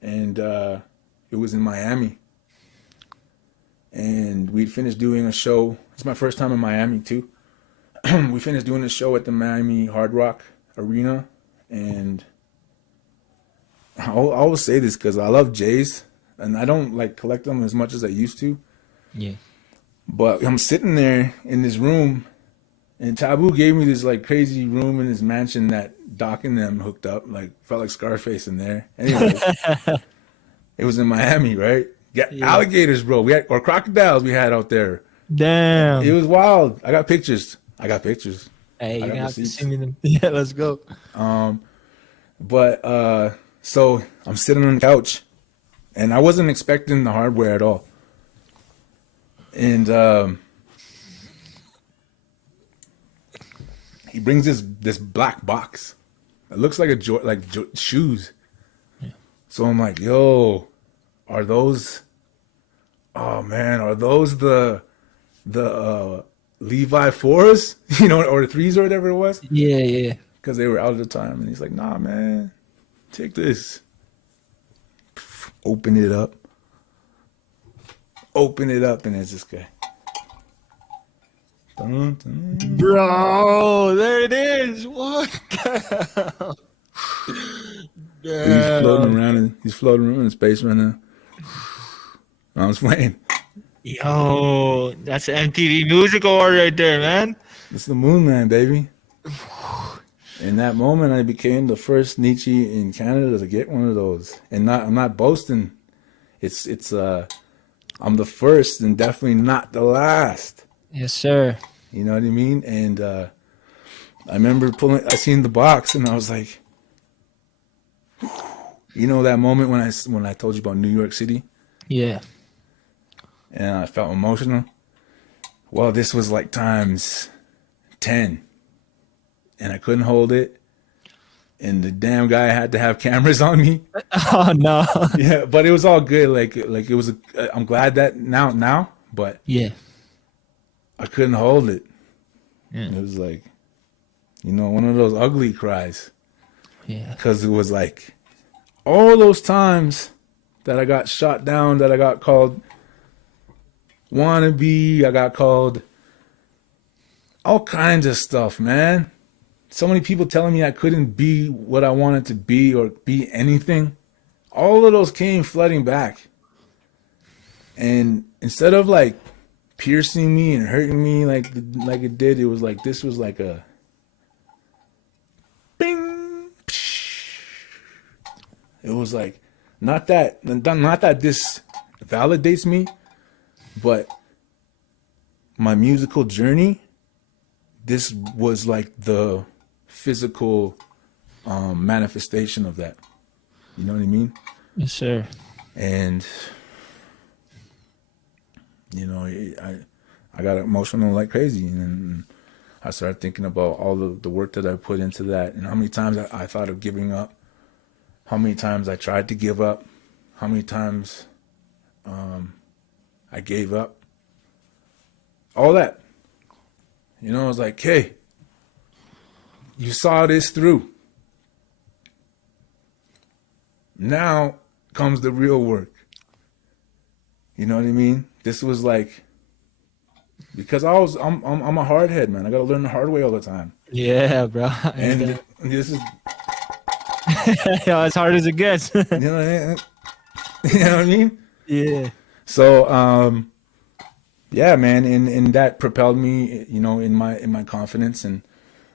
and it was in Miami. And we'd finished doing a show. It's my first time in Miami, too. We finished doing a show at the Miami Hard Rock Arena, and I always say this because I love J's, and I don't like collect them as much as I used to. Yeah. But I'm sitting there in this room, and Taboo gave me this like crazy room in his mansion that Doc and them hooked up, like felt like Scarface in there. Anyways, it was in Miami, right? Yeah, alligators, bro. Or crocodiles we had out there. Damn. It was wild. I got pictures. Hey, you're gonna have to send me them. Yeah, let's go. But So I'm sitting on the couch, and I wasn't expecting the hardware at all. And he brings this black box. It looks like shoes. Yeah. So I'm like, yo, are those? Oh man, are those the Levi 4s? You know, or 3s or whatever it was? Yeah, yeah. Because they were out at the time. And he's like, nah, man, take this. Open it up. And it's this guy. Dun, dun. Bro, there it is. What the hell? He's floating around in space right now. I was playing. Yo, that's MTV Music Award right there, man. It's the Moon Man, baby. In that moment, I became the first Nietzsche in Canada to get one of those. And I'm not boasting. I'm the first and definitely not the last. Yes, sir. You know what I mean? And I remember I seen the box and I was like, you know that moment when I told you about New York City? Yeah. And I felt emotional. Well, this was like times 10. And I couldn't hold it. And the damn guy had to have cameras on me. Oh no. Yeah, but it was all good. Like it was. I'm glad that now, but Yeah. I couldn't hold it. Yeah. It was like, one of those ugly cries. Yeah. Because it was like all those times that I got shot down, that I got called wannabe, I got called all kinds of stuff, man. So many people telling me I couldn't be what I wanted to be or be anything. All of those came flooding back. And instead of like piercing me and hurting me like it did, it was like, this was like a bing. It was like, not that this validates me, but my musical journey, this was like the physical manifestation of that. You know what I mean? Yes, sir. And I got emotional like crazy, and I started thinking about all the work that I put into that, and how many times I thought of giving up, how many times I tried to give up, how many times I gave up, all that. I was like, hey, you saw this through. Now comes the real work. You know what I mean? This was like, because I'm a hard head, man. I got to learn the hard way all the time. Yeah, bro. And this is, as hard as it gets. you know what I mean? Yeah. So, yeah, man, and that propelled me, in my confidence, and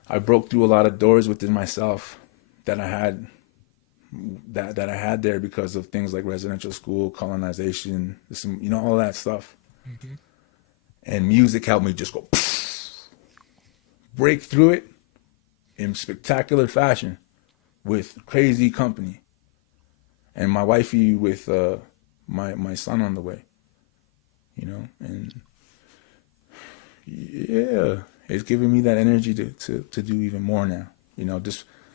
I broke through a lot of doors within myself that I had there because of things like residential school, colonization, all that stuff. Mm-hmm. And music helped me just go break through it in spectacular fashion with crazy company, and my wifey with my son on the way. And yeah, it's giving me that energy to do even more now.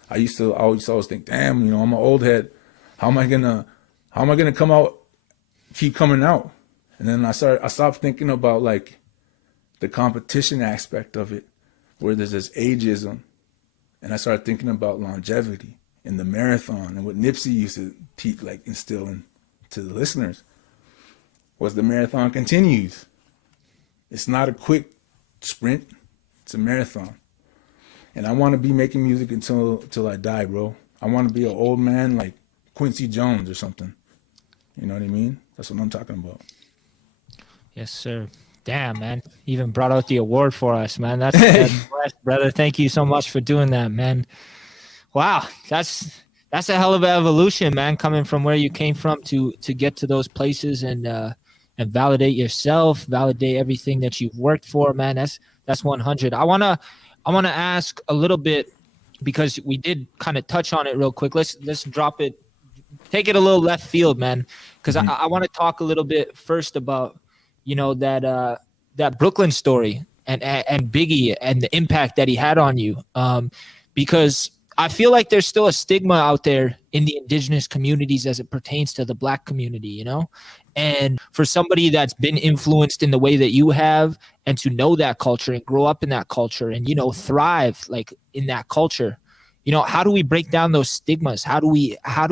I always think, damn, I'm an old head. How am I gonna come out, keep coming out? And then I stopped thinking about like the competition aspect of it, where there's this ageism, and I started thinking about longevity and the marathon, and what Nipsey used to instill into the listeners was the marathon continues. It's not a quick sprint, it's a marathon. And I want to be making music until I die, bro. I want to be an old man like Quincy Jones or something. You know what I mean? That's what I'm talking about. Yes, sir. Damn, man. Even brought out the award for us, man. That's blessed, brother. Thank you so much for doing that, man. Wow. That's a hell of an evolution, man, coming from where you came from to get to those places and validate yourself, validate everything that you've worked for, man. That's 100. I want to ask a little bit, because we did kind of touch on it real quick. Let's drop it take it a little left field, man, because I want to talk a little bit first about, that Brooklyn story and Biggie and the impact that he had on you. Because I feel like there's still a stigma out there in the indigenous communities as it pertains to the Black community, and for somebody that's been influenced in the way that you have, and to know that culture and grow up in that culture and, thrive like in that culture, how do we break down those stigmas? How do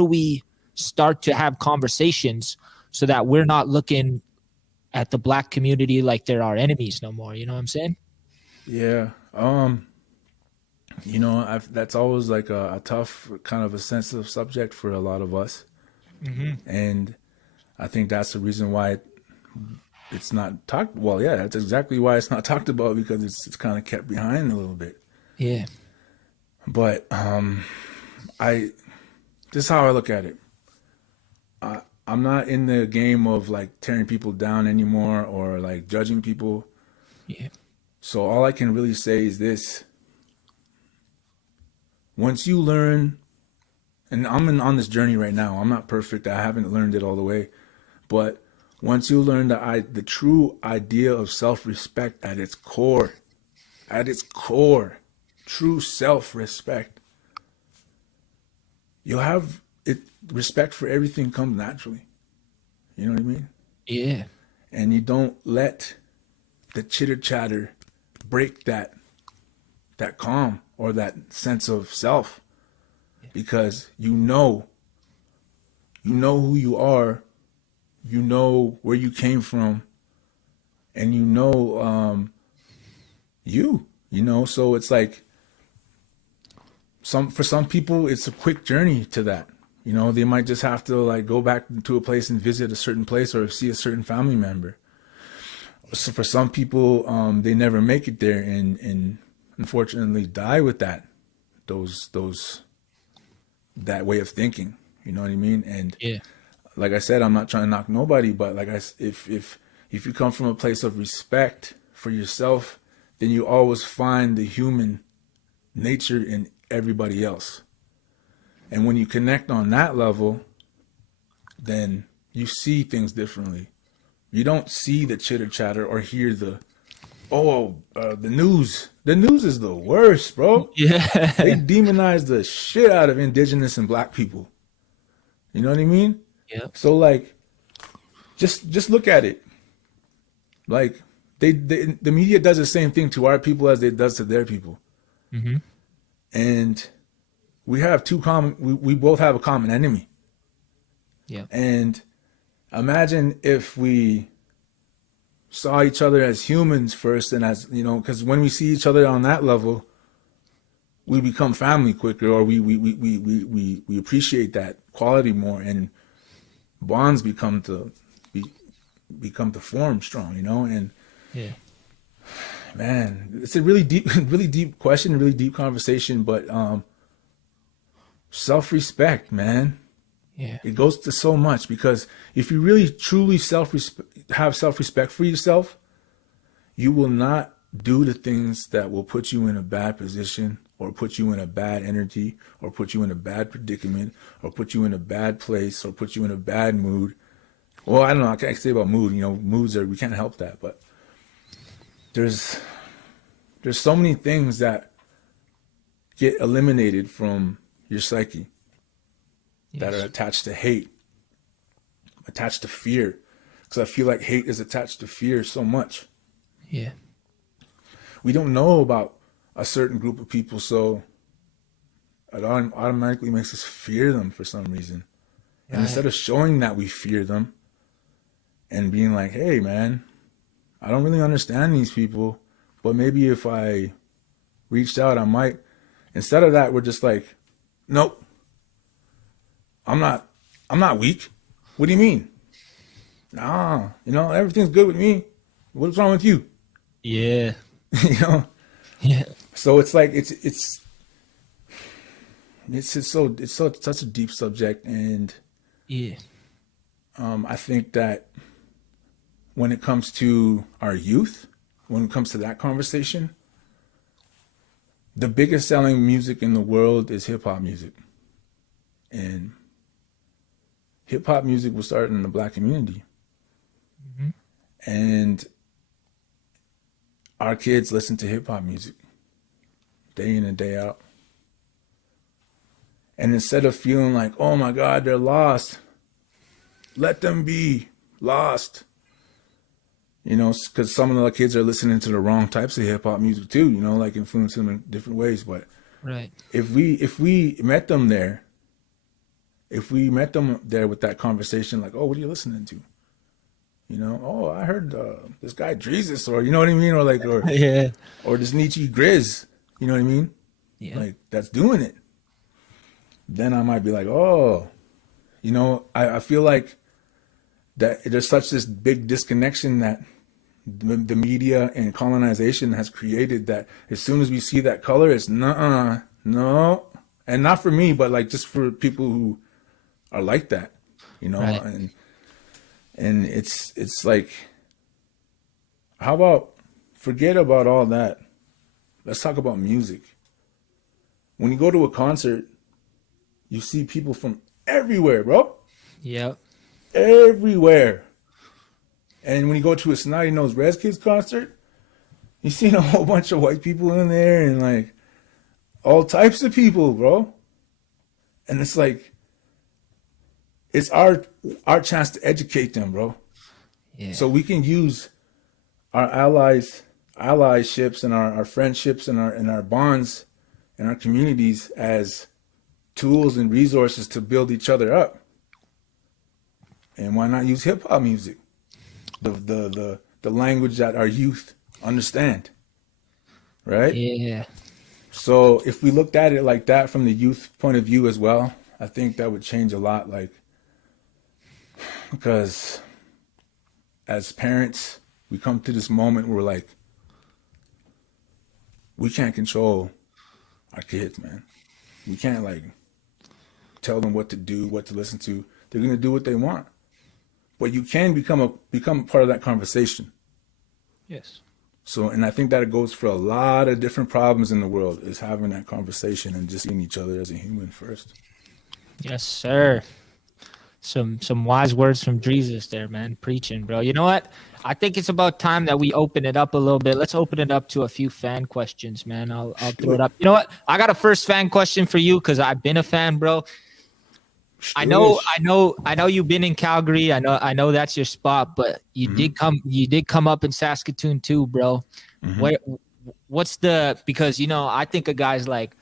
we start to have conversations so that we're not looking at the Black community like they're our enemies no more? You know what I'm saying? Yeah. That's always like a tough kind of a sensitive subject for a lot of us. And I think that's the reason why it's not talked. Well, yeah, that's exactly why it's not talked about, because it's kind of kept behind a little bit. Yeah. But this is how I look at it. I'm not in the game of like tearing people down anymore or like judging people. Yeah. So all I can really say is this. Once you learn, and on this journey right now, I'm not perfect. I haven't learned it all the way. But once you learn the true idea of self-respect at its core, true self-respect, you'll have it. Respect for everything comes naturally. You know what I mean? Yeah. And you don't let the chitter chatter break that calm or that sense of self, because you know who you are, you know where you came from, and so it's like for some people it's a quick journey to that. They might just have to like go back to a place and visit a certain place or see a certain family member. So for some people, they never make it there and unfortunately die with that way of thinking. You know what I mean? And Yeah. like I said, I'm not trying to knock nobody, but like if you come from a place of respect for yourself, then you always find the human nature in everybody else. And when you connect on that level, then you see things differently. You don't see the chitter chatter or hear the news. The news is the worst, bro. Yeah. They demonize the shit out of indigenous and Black people. You know what I mean? Yeah. So like, just look at it. Like the media does the same thing to our people as it does to their people. Mm-hmm. And we have we both have a common enemy. Yeah. And imagine if we saw each other as humans first, and as because when we see each other on that level, we become family quicker, or we appreciate that quality more, and bonds become to form strong, and Yeah. man, it's a really deep question, really deep conversation, but self-respect, man. Yeah. It goes to so much, because if you really truly have self-respect for yourself, you will not do the things that will put you in a bad position, or put you in a bad energy, or put you in a bad predicament, or put you in a bad place, or put you in a bad mood. Well, I don't know. I can't say about mood. Moods we can't help that, but there's so many things that get eliminated from your psyche. Yes. That are attached to hate, attached to fear. Because I feel like hate is attached to fear so much. Yeah. We don't know about a certain group of people, so it automatically makes us fear them for some reason. And instead of showing that we fear them and being like, hey, man, I don't really understand these people, but maybe if I reached out, I might. Instead of that, we're just like, nope. I'm not weak. What do you mean? Nah, everything's good with me. What's wrong with you? Yeah. Yeah. So it's like it's such a deep subject, and yeah. I think that when it comes to our youth, when it comes to that conversation, the biggest selling music in the world is hip hop music. And hip hop music was started in the black community, Hmm. and our kids listen to hip hop music day in and day out. And instead of feeling like, oh my God, they're lost, let them be lost. You know, because some of the kids are listening to the wrong types of hip hop music too. You know, like influencing them in different ways. But Right. if we met them there, if we met them there with that conversation, like, oh, what are you listening to? You know, oh, I heard this guy Drezus, or you know what I mean, or like, Yeah. or this Nietzsche Grizz. You know what I mean? Yeah. Like that's doing it. Then I might be like, oh, you know, I feel like that there's such this big disconnection that the media and colonization has created, that as soon as we see that color, it's nuh-uh, no. And not for me, but like just for people who are like that, you know. Right. And it's like, how about forget about all that? Let's talk about music. When you go to a concert, you see people from everywhere, bro. Yep. Everywhere. And when you go to a Snotty Nose Rez Kids concert, you see a whole bunch of white people in there and like all types of people, bro. And it's like, it's our chance to educate them, bro. Yeah. So we can use our allyships and our friendships and our bonds and our communities as tools and resources to build each other up. And why not use hip hop music? The language that our youth understand. Right? Yeah. So if we looked at it like that from the youth point of view as well, I think that would change a lot. Like, because as parents, we come to this moment where like, we can't control our kids, man. We can't like tell them what to do, what to listen to. They're gonna do what they want. But you can become part of that conversation. Yes. So, and I think that it goes for a lot of different problems in the world, is having that conversation and just seeing each other as a human first. Yes, sir. Some wise words from Drezus there, man. Preaching, bro. You know what? I think it's about time that we open it up a little bit. Let's open it up to a few fan questions, man. I'll throw it up. You know what? I got a first fan question for you because I've been a fan, bro. I know you've been in Calgary. I know that's your spot, but you did come up in Saskatoon too, bro. What's the, because you know, I think of guys like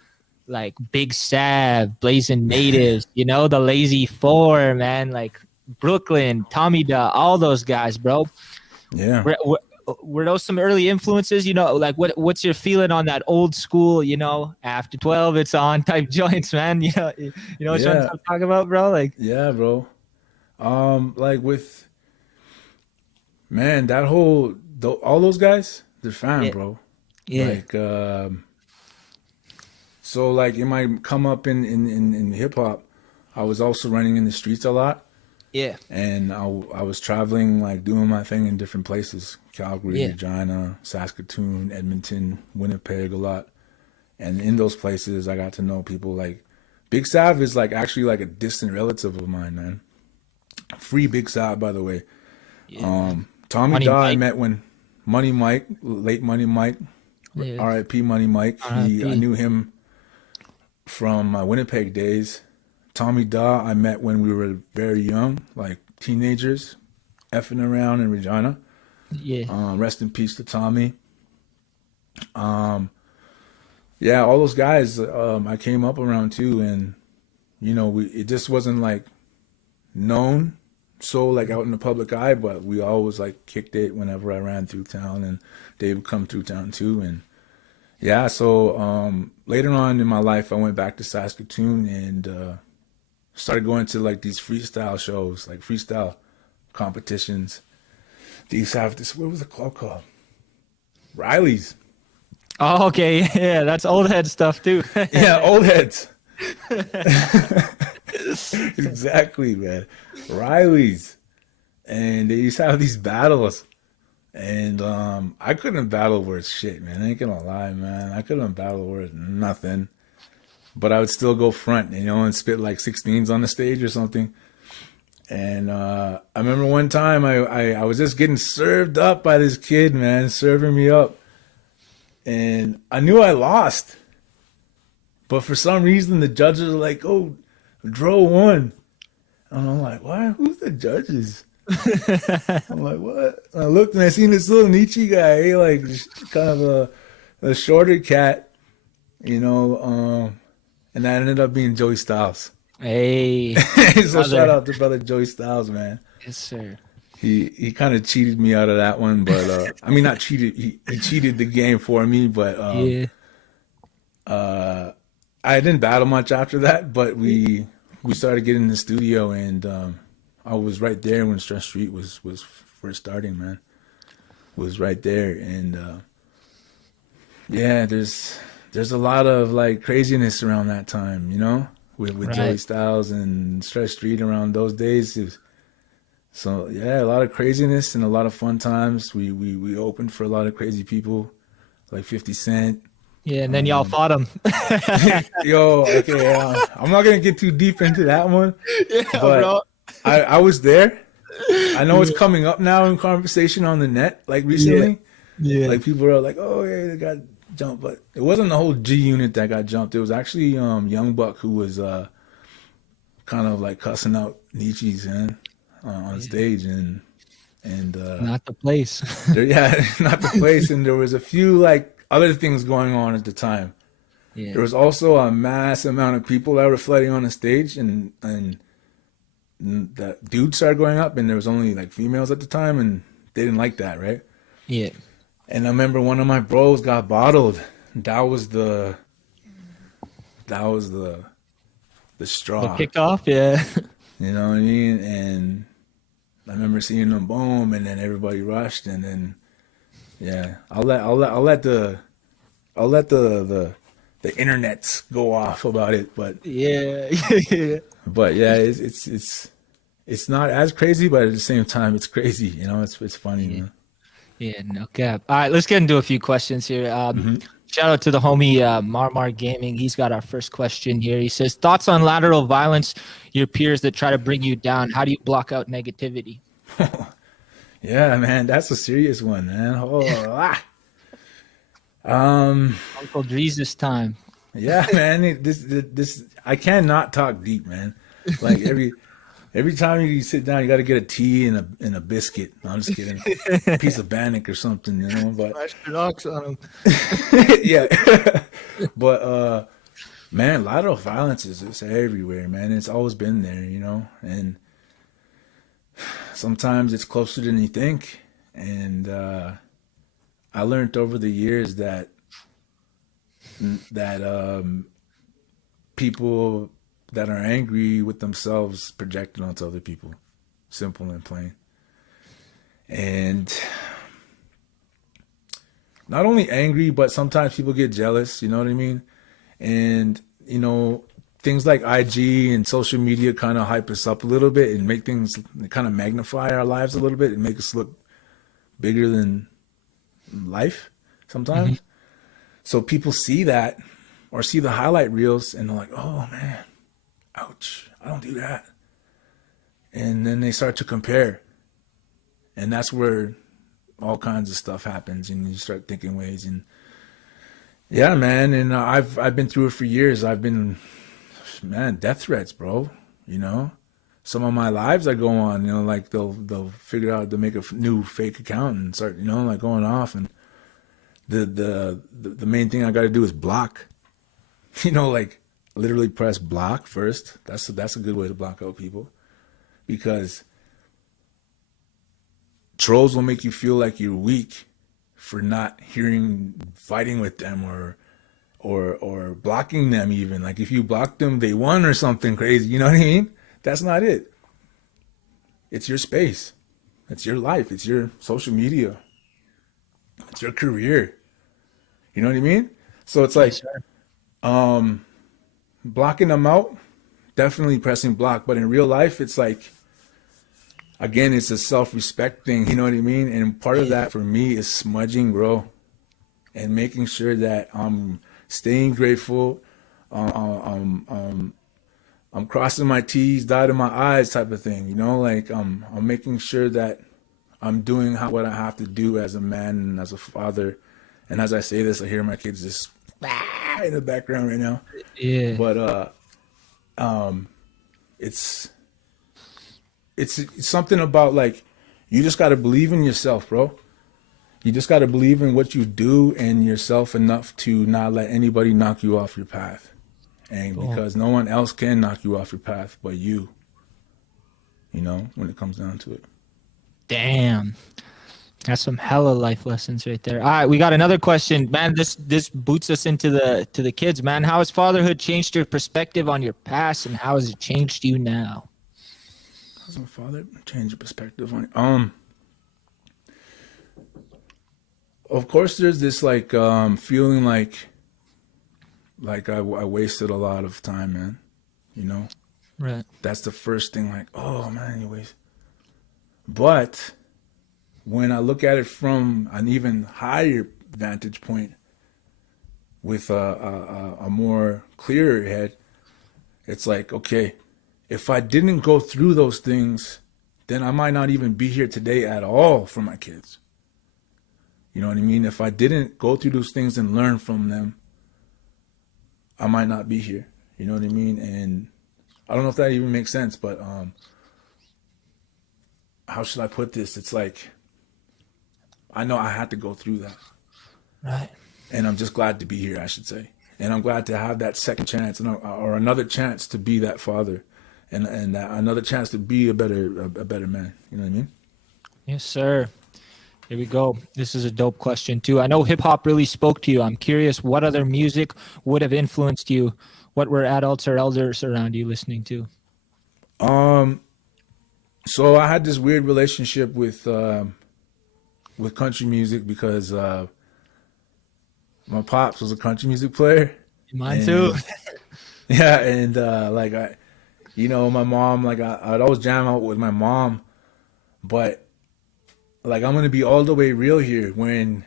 Big Sav, Blazing Natives, you know, the Lazy Four, man, like Brooklyn, Tommy Da, all those guys, bro. Yeah. Were those some early influences? You know, like what's your feeling on that old school, you know, after 12 it's on type joints, man? You know what Yeah. I'm talking about, bro? Like, Yeah, bro. Like with, man, that whole all those guys, they're fine, yeah, bro. yeah, Like, so like in my come up in hip hop, I was also running in the streets a lot, yeah, and I was traveling, like doing my thing in different places: Calgary, yeah, Regina, Saskatoon, Edmonton, Winnipeg, a lot. And in those places, I got to know people like Big Sav is like actually like a distant relative of mine, man. Free Big Sav, by the way. yeah. Tommy Money Daw, I Mike. met when Money Mike, late Money Mike, Yeah. R.I.P. Money Mike. I R.I.P. knew him from my Winnipeg days. Tommy Daw, I met when we were very young, like teenagers, effing around in Regina. Yeah. Rest in peace to Tommy. Yeah, all those guys I came up around too, and you know, it just wasn't like known so like out in the public eye, but we always like kicked it whenever I ran through town, and they would come through town too. And yeah, so later on in my life, I went back to Saskatoon and started going to like these freestyle shows, like freestyle competitions. They used to have this, what was the club called? Riley's. Oh, okay. Yeah, that's old head stuff too. Yeah, old heads. Exactly, man. Riley's. And they used to have these battles. And I couldn't battle worth shit, man. I ain't gonna lie, man. I couldn't battle worth nothing. But I would still go front, you know, and spit like 16s on the stage or something. And I remember one time I was just getting served up by this kid, man, serving me up. And I knew I lost. But for some reason, the judges are like, oh, Dro won. And I'm like, what? Who's the judges? I'm like, what? I looked and I seen this little Nietzsche guy, like kind of a shorter cat, you know, and that ended up being Joey Styles. Hey, So shout brother. out to brother Joey Styles, man. Yes, sir. He kind of cheated me out of that one, but I mean not cheated. He cheated the game for me, but Yeah. I didn't battle much after that. But we started getting in the studio, and I was right there when Stress Street was first starting, man. Was right there, and yeah, there's a lot of like craziness around that time, you know, with Joey Right. Styles and Stress Street around those days. So yeah, a lot of craziness and a lot of fun times. We opened for a lot of crazy people like 50 Cent. Yeah, and then y'all fought him. Yo, okay, I'm not gonna get too deep into that one, Yeah, but bro. I was there. I know it's Yeah. coming up now in conversation on the net, like Yeah. recently. Yeah. Like people are like, oh yeah, they got jumped, but it wasn't the whole G unit that got jumped. It was actually Young Buck who was kind of like cussing out Nietzsche's man on Yeah. stage, and Not the place. there, yeah, not the place. And there was a few like other things going on at the time. Yeah. There was also a mass amount of people that were flooding on the stage, and the dudes started going up, and there was only like females at the time, and they didn't like that, right? Yeah. And I remember one of my bros got bottled. That was the The straw. kickoff. Yeah. You know what I mean? And I remember seeing them boom, and then everybody rushed, and then yeah, I'll let the internets go off about it, Yeah. Yeah. but yeah, it's not as crazy, but at the same time, it's crazy. You know, it's funny, Yeah. man. Yeah. No cap. All right, let's get into a few questions here. Hmm. Shout out to the homie Marmar Gaming. He's got our first question here. He says, "Thoughts on lateral violence? Your peers that try to bring you down. How do you block out negativity?" Yeah, man, that's a serious one, man. Oh, um, Uncle Drezus time. yeah, man. This I cannot talk deep, man. Like every time you sit down, you got to get a tea and a biscuit. No, I'm just kidding. A piece of bannock or something, you know. But Flash the rocks on him. yeah, but man, lateral violence is it's everywhere, man. It's always been there, you know. And sometimes it's closer than you think. And I learned over the years that people that are angry with themselves project it onto other people. Simple and plain. And not only angry, but sometimes people get jealous, you know what I mean? And, you know, things like IG and social media kind of hype us up a little bit and make things kind of magnify our lives a little bit and make us look bigger than life Mhm. sometimes. So people see that or see the highlight reels and they're like, oh man, ouch, I don't do that. And then they start to compare. And that's where all kinds of stuff happens and you start thinking ways. And yeah, man. And I've been through it for years. I've been, man, death threats, bro. You know, some of my lives I go on, you know, like they'll figure out to make a new fake account and start, you know, like going off. And the main thing I got to do is block. You know, like literally press block first. That's a good way to block out people because trolls will make you feel like you're weak for not hearing fighting with them or blocking them even. Like if you block them, they won or something crazy. You know what I mean? That's not it. It's your space. It's your life. It's your social media. It's your career. You know what I mean? So it's Yes, like sir. blocking them out, definitely pressing block. But in real life, it's like again, it's a self-respect thing. You know what I mean? And part of Yeah. that for me is smudging, bro, and making sure that I'm staying grateful, um, um, um, I'm crossing my T's, dotting my I's type of thing, you know, like I'm making sure that I'm doing what I have to do as a man and as a father. And as I say this, I hear my kids just in the background right now. Yeah. But it's it's something about like you just got to believe in yourself, bro. You just got to believe in what you do and yourself enough to not let anybody knock you off your path. And Boom. because no one else can knock you off your path but you know, when it comes down to it. Damn. That's some hella life lessons right there. All right, we got another question, man. This boots us into the kids, man. How has fatherhood changed your perspective on your past, and how has it changed you now? How's my father change your perspective on it? Of course, there's this like feeling like I wasted a lot of time, man. You know, Right. that's the first thing. Like, oh man, you waste. But when I look at it from an even higher vantage point, with a more clearer head, it's like, okay, if I didn't go through those things, then I might not even be here today at all for my kids. You know what I mean? If I didn't go through those things and learn from them, I might not be here. You know what I mean? And I don't know if that even makes sense, but how should I put this? It's like, I know I had to go through that. Right. And I'm just glad to be here, I should say. And I'm glad to have that second chance or another chance to be that father and another chance to be a better man. You know what I mean? Yes, sir. Here we go. This is a dope question too. I know hip hop really spoke to you. I'm curious what other music would have influenced you. What were adults or elders around you listening to? So I had this weird relationship with country music because my pops was a country music player. Mine And, too. yeah, and like my mom, like I'd always jam out with my mom, but like I'm gonna be all the way real here. When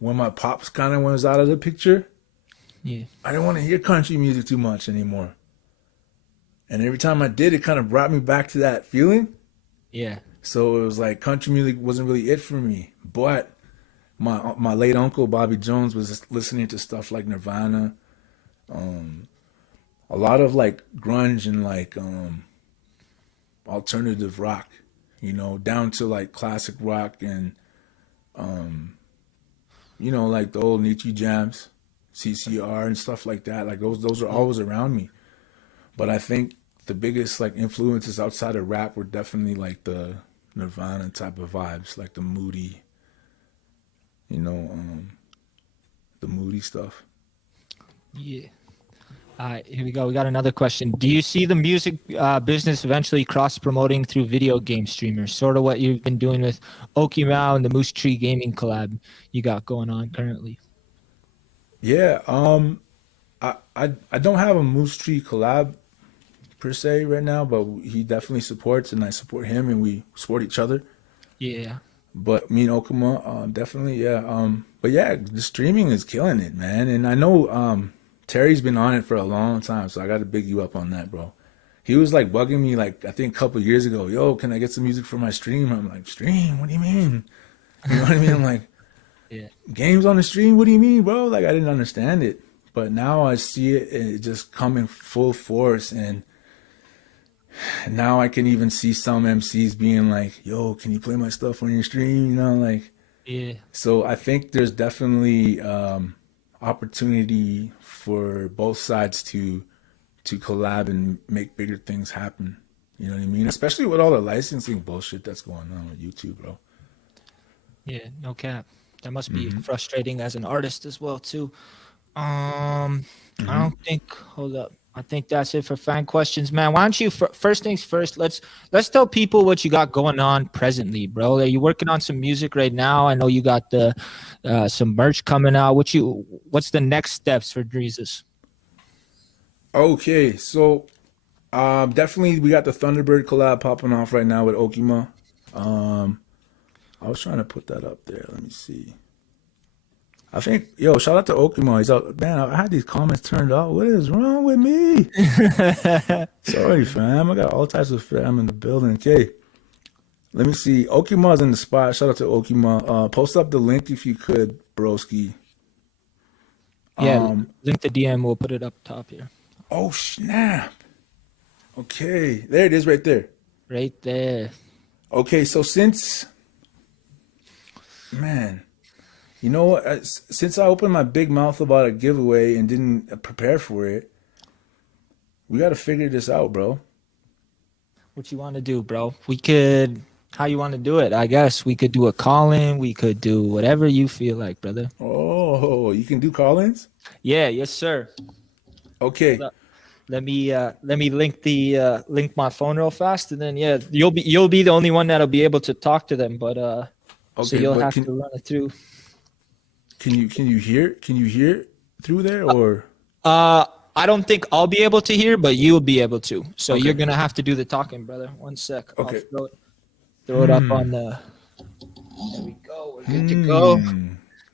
my pops kind of was out of the picture, Yeah. I didn't want to hear country music too much anymore. And every time I did, it kind of brought me back to that feeling. Yeah. So it was like country music wasn't really it for me. But my late uncle Bobby Jones was listening to stuff like Nirvana, a lot of like grunge and like alternative rock, you know, down to like classic rock and like the old Nietzsche jams, CCR and stuff like that. Like those are always around me. But I think the biggest like influences outside of rap were definitely like the Nirvana type of vibes, like the moody, the moody stuff. Yeah. All right, here we go. We got another question. Do you see the music business eventually cross-promoting through video game streamers? Sort of what you've been doing with Okimau and the Moose Tree Gaming collab you got going on currently. Yeah, I don't have a Moose Tree collab per se right now, but he definitely supports and I support him and we support each other. Yeah. But me and Okuma, definitely, yeah. But yeah, the streaming is killing it, man. And I know Terry's been on it for a long time, so I got to big you up on that, bro. He was like bugging me, like I think a couple of years ago. Yo, can I get some music for my stream? I'm like, stream? What do you mean? You know what I mean? I'm like, Yeah. games on the stream? What do you mean, bro? Like I didn't understand it, but now I see it just coming full force, and now I can even see some MCs being like, yo, can you play my stuff on your stream? You know, like. Yeah. So I think there's definitely opportunity for both sides to collab and make bigger things happen. You know what I mean? Especially with all the licensing bullshit that's going on with YouTube, bro. Yeah, no cap. That must be frustrating as an artist as well too. I don't think. Hold up. I think that's it for fan questions, man. Why don't you first things first? Let's tell people what you got going on presently, bro. Are you working on some music right now? I know you got the some merch coming out. What's the next steps for Drezus? Okay, so definitely we got the Thunderbird collab popping off right now with Okima. I was trying to put that up there. Let me see. I think, yo, shout out to Okima. He's out. Man, I had these comments turned off. What is wrong with me? Sorry, fam. I got all types of fam in the building. Okay. Let me see. Okima's in the spot. Shout out to Okima. Post up the link if you could, broski. Yeah, link the DM. We'll put it up top here. Oh, snap. Okay. There it is right there. Right there. Okay, so man, you know what? Since I opened my big mouth about a giveaway and didn't prepare for it, we got to figure this out, bro. What you want to do, bro? How you want to do it? I guess we could do a call-in. We could do whatever you feel like, brother. Oh, you can do call-ins? Yeah, yes, sir. Okay. Let me link my phone real fast, and then yeah, you'll be the only one that'll be able to talk to them. But Okay, so you'll have to run it through. Can you hear through there or? I don't think I'll be able to hear, but you'll be able to. So Okay. you're gonna have to do the talking, brother. 1 sec. Okay. I'll throw it up on the. There we go. We're good to go. So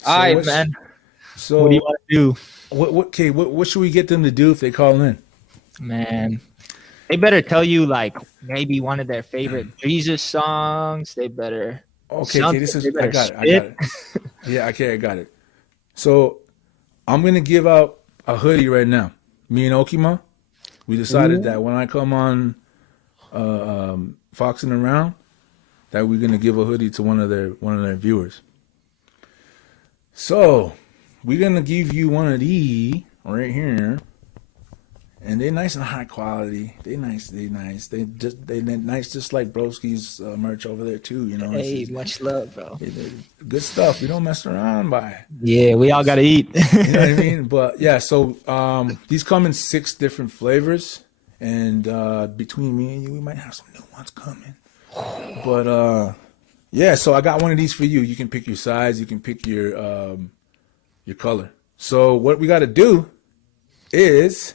All right, man. So What do you want to do? What should we get them to do if they call in? Man, they better tell you like maybe one of their favorite Drezus songs. They better. Okay, this is They I better got it. spit. Yeah, okay, I got it. So I'm gonna give out a hoodie right now. Me and Okima, we decided that when I come on Foxing Around, that we're gonna give a hoodie to one of their viewers. So we're gonna give you one of these right here. And they're nice and high quality. They nice. They nice just like Broski's merch over there too. You know. Hey, much love, bro. Good stuff. We don't mess around by. Yeah, we all gotta eat. You know what I mean? But yeah, so these come in 6 different flavors, and between me and you, we might have some new ones coming. But yeah, so I got one of these for you. You can pick your size. You can pick your color. So what we got to do is.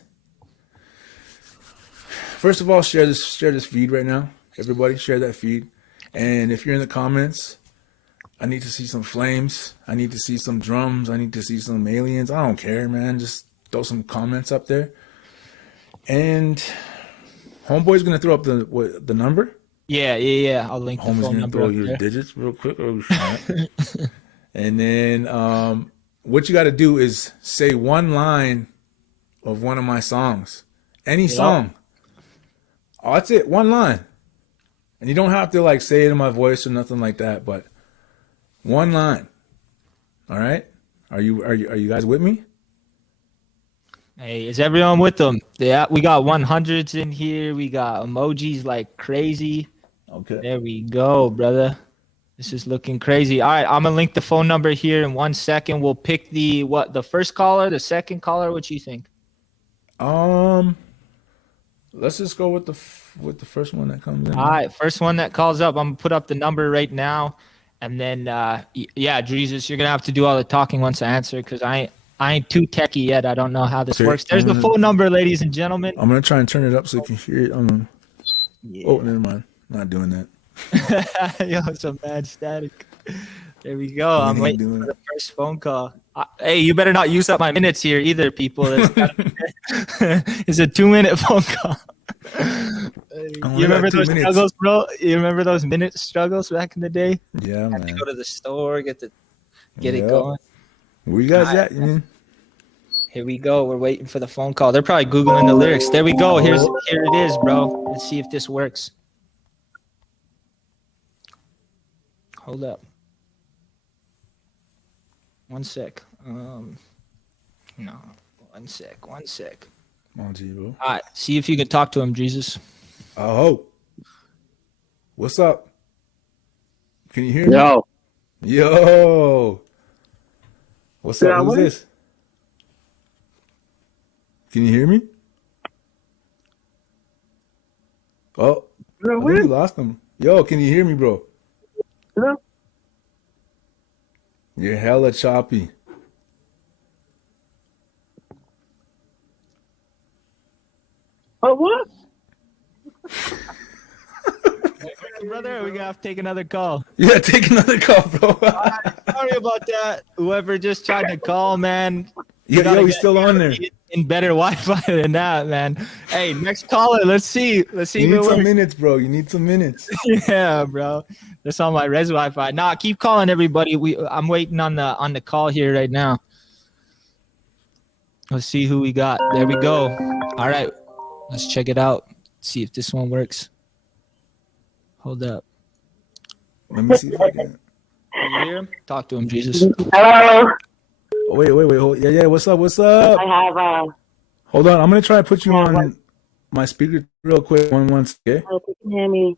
First of all, share this feed right now. Everybody, share that feed. And if you're in the comments, I need to see some flames. I need to see some drums. I need to see some aliens. I don't care, man. Just throw some comments up there. And Homeboy's gonna throw up the number. Yeah. I'll link the Homie's phone gonna number throw up your there. digits real quick. Oh, shit. And then what you got to do is say one line of one of my songs. Any song. Oh, that's it. One line. And you don't have to like say it in my voice or nothing like that, but one line. All right? Are you guys with me? Hey, is everyone with them? Yeah, we got 100s in here. We got emojis like crazy. Okay. There we go, brother. This is looking crazy. All right, I'm gonna link the phone number here in 1 second. We'll pick the first caller, the second caller. What you think? Let's just go with the first one that comes in. All right, first one that calls up. I'm gonna put up the number right now, and then yeah, Drezus, you're gonna have to do all the talking once I answer because I ain't too techie yet. I don't know how this works. There's the phone number, ladies and gentlemen. I'm gonna try and turn it up so you can hear it. Yeah. Oh, never mind. Not doing that. Yo, some bad static. There we go. I'm waiting for the first phone call. Hey, you better not use up my minutes here either, people. It's a 2-minute phone call. You remember those struggles, bro? You remember those minute struggles back in the day? Yeah, man. To go to the store, get it going. Where you guys at? Here we go. We're waiting for the phone call. They're probably Googling the lyrics. There we go. Here it is, bro. Let's see if this works. Hold up. 1 sec. No. 1 sec. 1 sec. Come on, G, bro. All right. See if you can talk to him, Jesus. Oh. What's up? Can you hear me? Yo. What's up? Who's this? Can you hear me? Oh. I think we lost him. Yo, can you hear me, bro? Hello? You're hella choppy. Oh, what? brother. Or we gonna have to take another call. Yeah, take another call, bro. Sorry about that. Whoever just tried to call, man. Yo, he's still on there. In better Wi-Fi than that, man. Hey, next caller. Let's see. Let's see. You if it need some works. minutes, bro. You need some minutes. Yeah, bro. That's on my res Wi-Fi. Nah, keep calling everybody. I'm waiting on the call here right now. Let's see who we got. There we go. All right. Let's check it out. See if this one works. Hold up. Let me see if I can. You hear him? Talk to him, Jesus. Hello. Oh, wait. Hold. Yeah. What's up? I have Hold on. I'm gonna try to put you on my speaker real quick. One second. oh, you can hear me.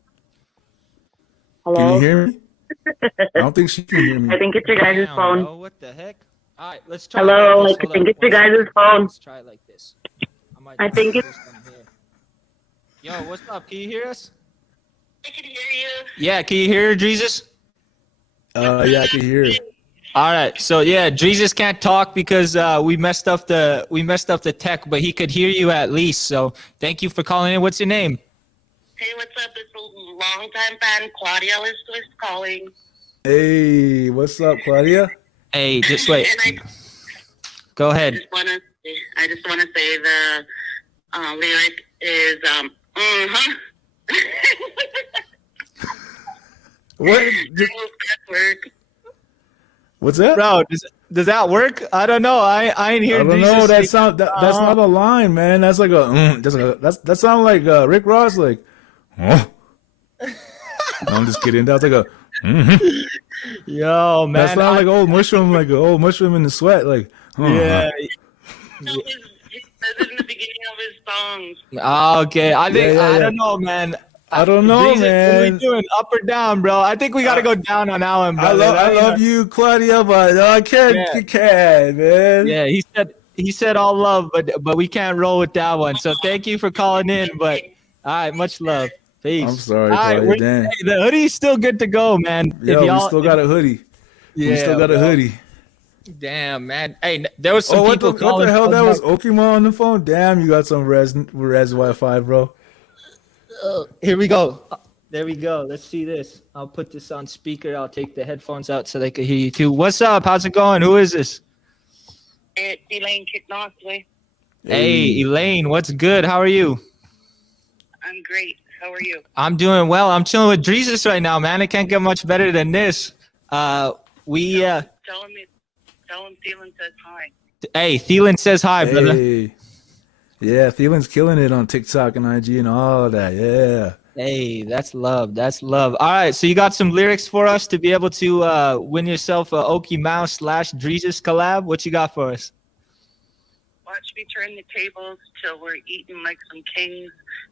Can Hello. you hear me? I don't think she can hear I me. think it's your guys' Damn, phone. bro, what the heck? All right, let's try. Hello, it like like this. I think Hold it's your up. guys' phone. Let's try it like this. I think it's. Yo, what's up? Can you hear us? I can hear you. Yeah, can you hear Drezus? Yeah, I can hear her. All right, so yeah, Drezus can't talk because we messed up the tech, but he could hear you at least. So thank you for calling in. What's your name? Hey, what's up? It's a longtime fan, Claudia is calling. Hey, what's up, Claudia? Hey, just wait. And Go I ahead. just wanna say the lyric is What? work. What's that? Bro, does that work? I don't know. I ain't I hearing don't Jesus know. say- That's not a line, man. That's like that sounds like Rick Ross, like. Huh? No, I'm just kidding. That's like a. Yo, man. That's not like old mushroom, like an old mushroom in the sweat, like. Yeah. No, he says it in the beginning of his songs. Okay. I think Yeah. I don't know, man. I don't know, Jesus, What are we man. doing? Up or down, bro? I think we gotta go down on that one, I brother. love you, Claudia, but I can't, Yeah. you can't, man. Yeah, he said all love, but we can't roll with that one. So thank you for calling in. But all right, much love. Peace. I'm sorry, All right, Claudia. Damn. hey, the hoodie's still good to go, man. Yo, we still got a hoodie. yeah, We still got a bro. hoodie. Damn, man. Hey, there was some Oh, what people the calling. hell? That was Okima on the phone? Damn, you got some res Wi-Fi, bro. Here we go. There we go. Let's see this. I'll put this on speaker. I'll take the headphones out so they can hear you too. What's up? How's it going? Who is this? It's Elaine Kicknoxley. Hey, Elaine. What's good? How are you? I'm great. How are you? I'm doing well. I'm chilling with Drezus right now, man. It can't get much better than this. Tell him Thielen says hi. Hey, Thielen says hi, brother. Hey. Yeah, Thielen's killing it on TikTok and IG and all that. Yeah. Hey, that's love. That's love. All right, so you got some lyrics for us to be able to win yourself a Okie Mouse / Drezus collab. What you got for us? Watch me turn the tables till we're eating like some kings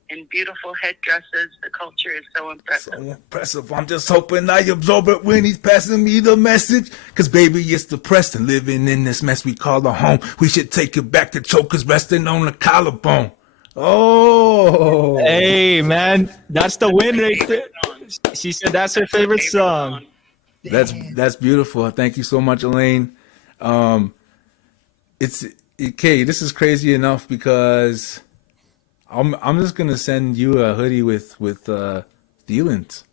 in beautiful headdresses. The culture is so impressive. So impressive. I'm just hoping I absorb it when he's passing me the message. Cause baby, it's depressed and living in this mess we call a home. We should take it back to chokers resting on the collarbone. Oh. Hey, man, that's the win right there. She said that's her favorite song. That's beautiful. Thank you so much, Elaine. This is crazy enough because I'm just gonna send you a hoodie with Thielen's,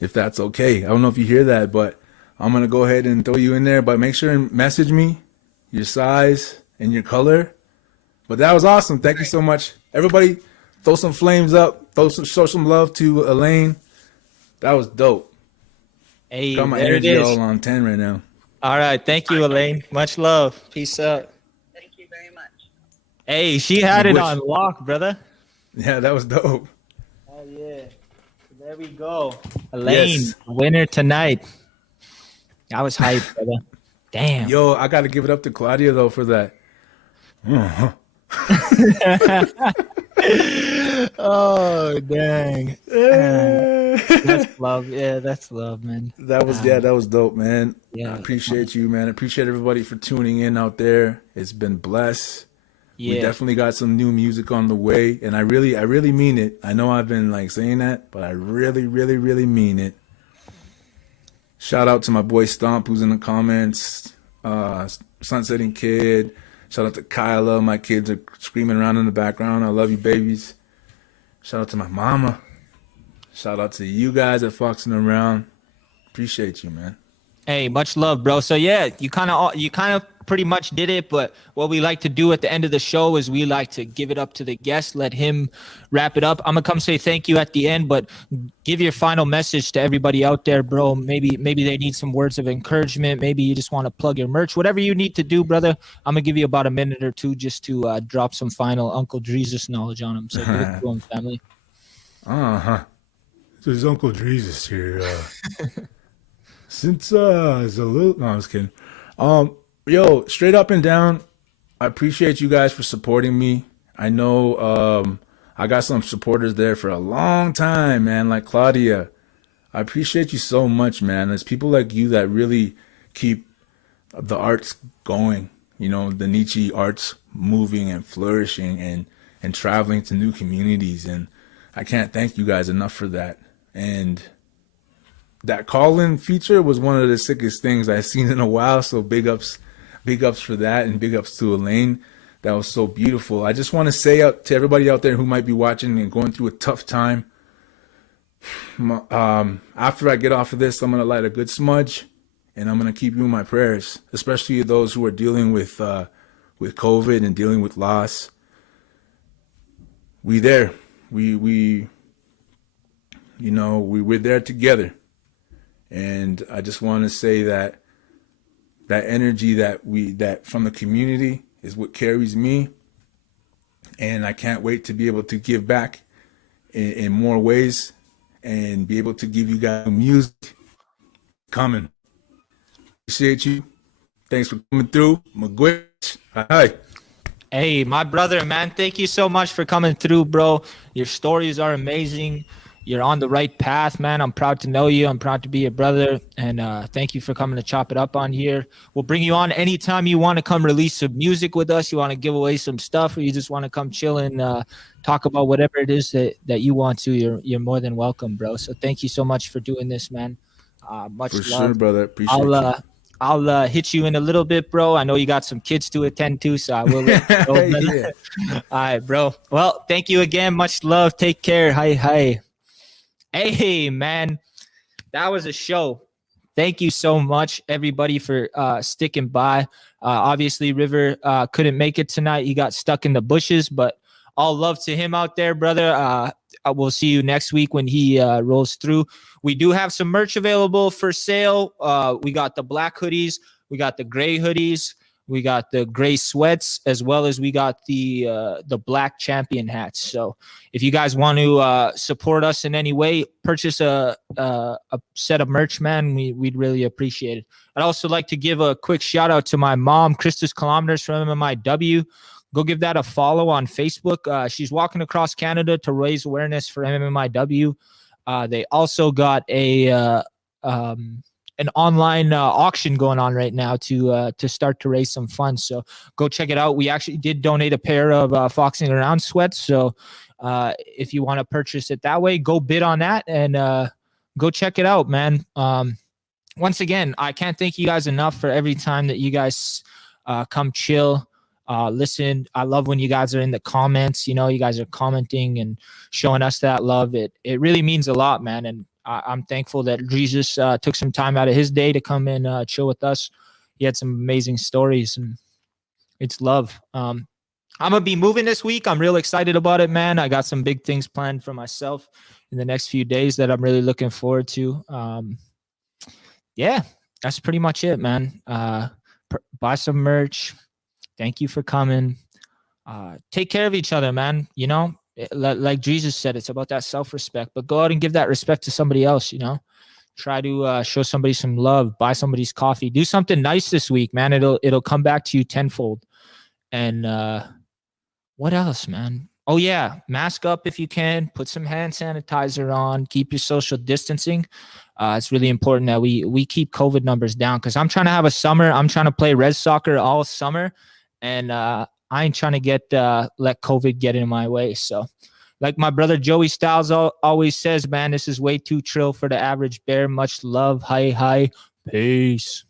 if that's okay. I don't know if you hear that, but I'm gonna go ahead and throw you in there. But make sure and message me your size and your color. But that was awesome. Thank you so much, everybody. Throw some flames up. Show some love to Elaine. That was dope. Hey, Got my there it energy is. all on 10 right now. All right, thank you, Elaine. Much love. Peace out. Thank you very much. Hey, she had it Wish- on lock, brother. Yeah, that was dope. Oh yeah, there we go. Elaine, Yes. winner tonight. I was hyped, brother. Damn. Yo, I got to give it up to Claudia though for that. Oh dang. That's love. Yeah, that's love, man. That was dope, man. Yeah. I appreciate you, man. I appreciate everybody for tuning in out there. It's been blessed. We Yeah. definitely got some new music on the way, and I really mean it. I know I've been like saying that, but I really mean it. Shout out to my boy Stomp who's in the comments. Sunsetting Kid. Shout out to Kyla. My kids are screaming around in the background. I love you, babies. Shout out to my mama. Shout out to you guys at Foxing Around. Appreciate you, man. Hey, much love, bro. So yeah, you kind of pretty much did it, but what we like to do at the end of the show is we like to give it up to the guest, let him wrap it up. I'm gonna come say thank you at the end, but give your final message to everybody out there, bro. Maybe they need some words of encouragement. Maybe you just want to plug your merch. Whatever you need to do, brother. I'm gonna give you about a minute or two just to drop some final Uncle Drezus knowledge on him. So give it to him, family. This is Uncle Drezus here. Since it's a little, no, I'm just kidding. Yo, straight up and down, I appreciate you guys for supporting me. I know I got some supporters there for a long time, man, like Claudia. I appreciate you so much, man. There's people like you that really keep the arts going, you know, the Nietzsche arts moving and flourishing and traveling to new communities. And I can't thank you guys enough for that. And that call-in feature was one of the sickest things I've seen in a while. So big ups for that, and big ups to Elaine. That was so beautiful. I just want to say out to everybody out there who might be watching and going through a tough time. After I get off of this, I'm gonna light a good smudge, and I'm gonna keep you in my prayers, especially those who are dealing with COVID and dealing with loss. We're there together. And I just want to say that energy that from the community is what carries me. And I can't wait to be able to give back in more ways and be able to give you guys music coming. Appreciate you. Thanks for coming through. Magwitch. Hi. Hey, my brother, man, thank you so much for coming through, bro. Your stories are amazing. You're on the right path, man. I'm proud to know you. I'm proud to be your brother. And thank you for coming to chop it up on here. We'll bring you on anytime you want to come release some music with us. You want to give away some stuff, or you just want to come chill and talk about whatever it is that you want to. You're more than welcome, bro. So thank you so much for doing this, man. Much for love. Sure, brother. Appreciate you. I'll hit you in a little bit, bro. I know you got some kids to attend to, so I will let you know. Yeah. All right, bro. Well, thank you again. Much love. Take care. Hi. Hey, man, that was a show. Thank you so much, everybody, for sticking by. Obviously, River couldn't make it tonight. He got stuck in the bushes, but all love to him out there, brother. We'll see you next week when he rolls through. We do have some merch available for sale. We got the black hoodies. We got the gray hoodies. We got the gray sweats, as well as we got the black champion hats. So if you guys want to support us in any way, purchase a set of merch, man. We'd really appreciate it. I'd also like to give a quick shout out to my mom, Christus Kilometers from MMIW. Go give that a follow on Facebook. She's walking across Canada to raise awareness for MMIW. They also got an online auction going on right now to start to raise some funds. So go check it out. We actually did donate a pair of Foxing Around sweats. So if you want to purchase it that way, go bid on that and go check it out, man. Once again, I can't thank you guys enough for every time that you guys come chill, listen. I love when you guys are in the comments. You know, you guys are commenting and showing us that love. It really means a lot, man. And I'm thankful that Drezus took some time out of his day to come and chill with us. He had some amazing stories, and it's love. I'm going to be moving this week. I'm real excited about it, man. I got some big things planned for myself in the next few days that I'm really looking forward to. Yeah, that's pretty much it, man. Buy some merch. Thank you for coming. Take care of each other, man. You know, like Jesus said, it's about that self-respect, but go out and give that respect to somebody else, you know. Try to show somebody some love, buy somebody's coffee, do something nice this week, man. It'll come back to you tenfold. And what else, man? Oh yeah, mask up if you can, put some hand sanitizer on, keep your social distancing. It's really important that we keep COVID numbers down, because I'm trying to have a summer. I'm trying to play res soccer all summer, and I ain't trying to let COVID get in my way. So like my brother Joey Styles always says, man, this is way too trill for the average bear. Much love. Hi. Peace.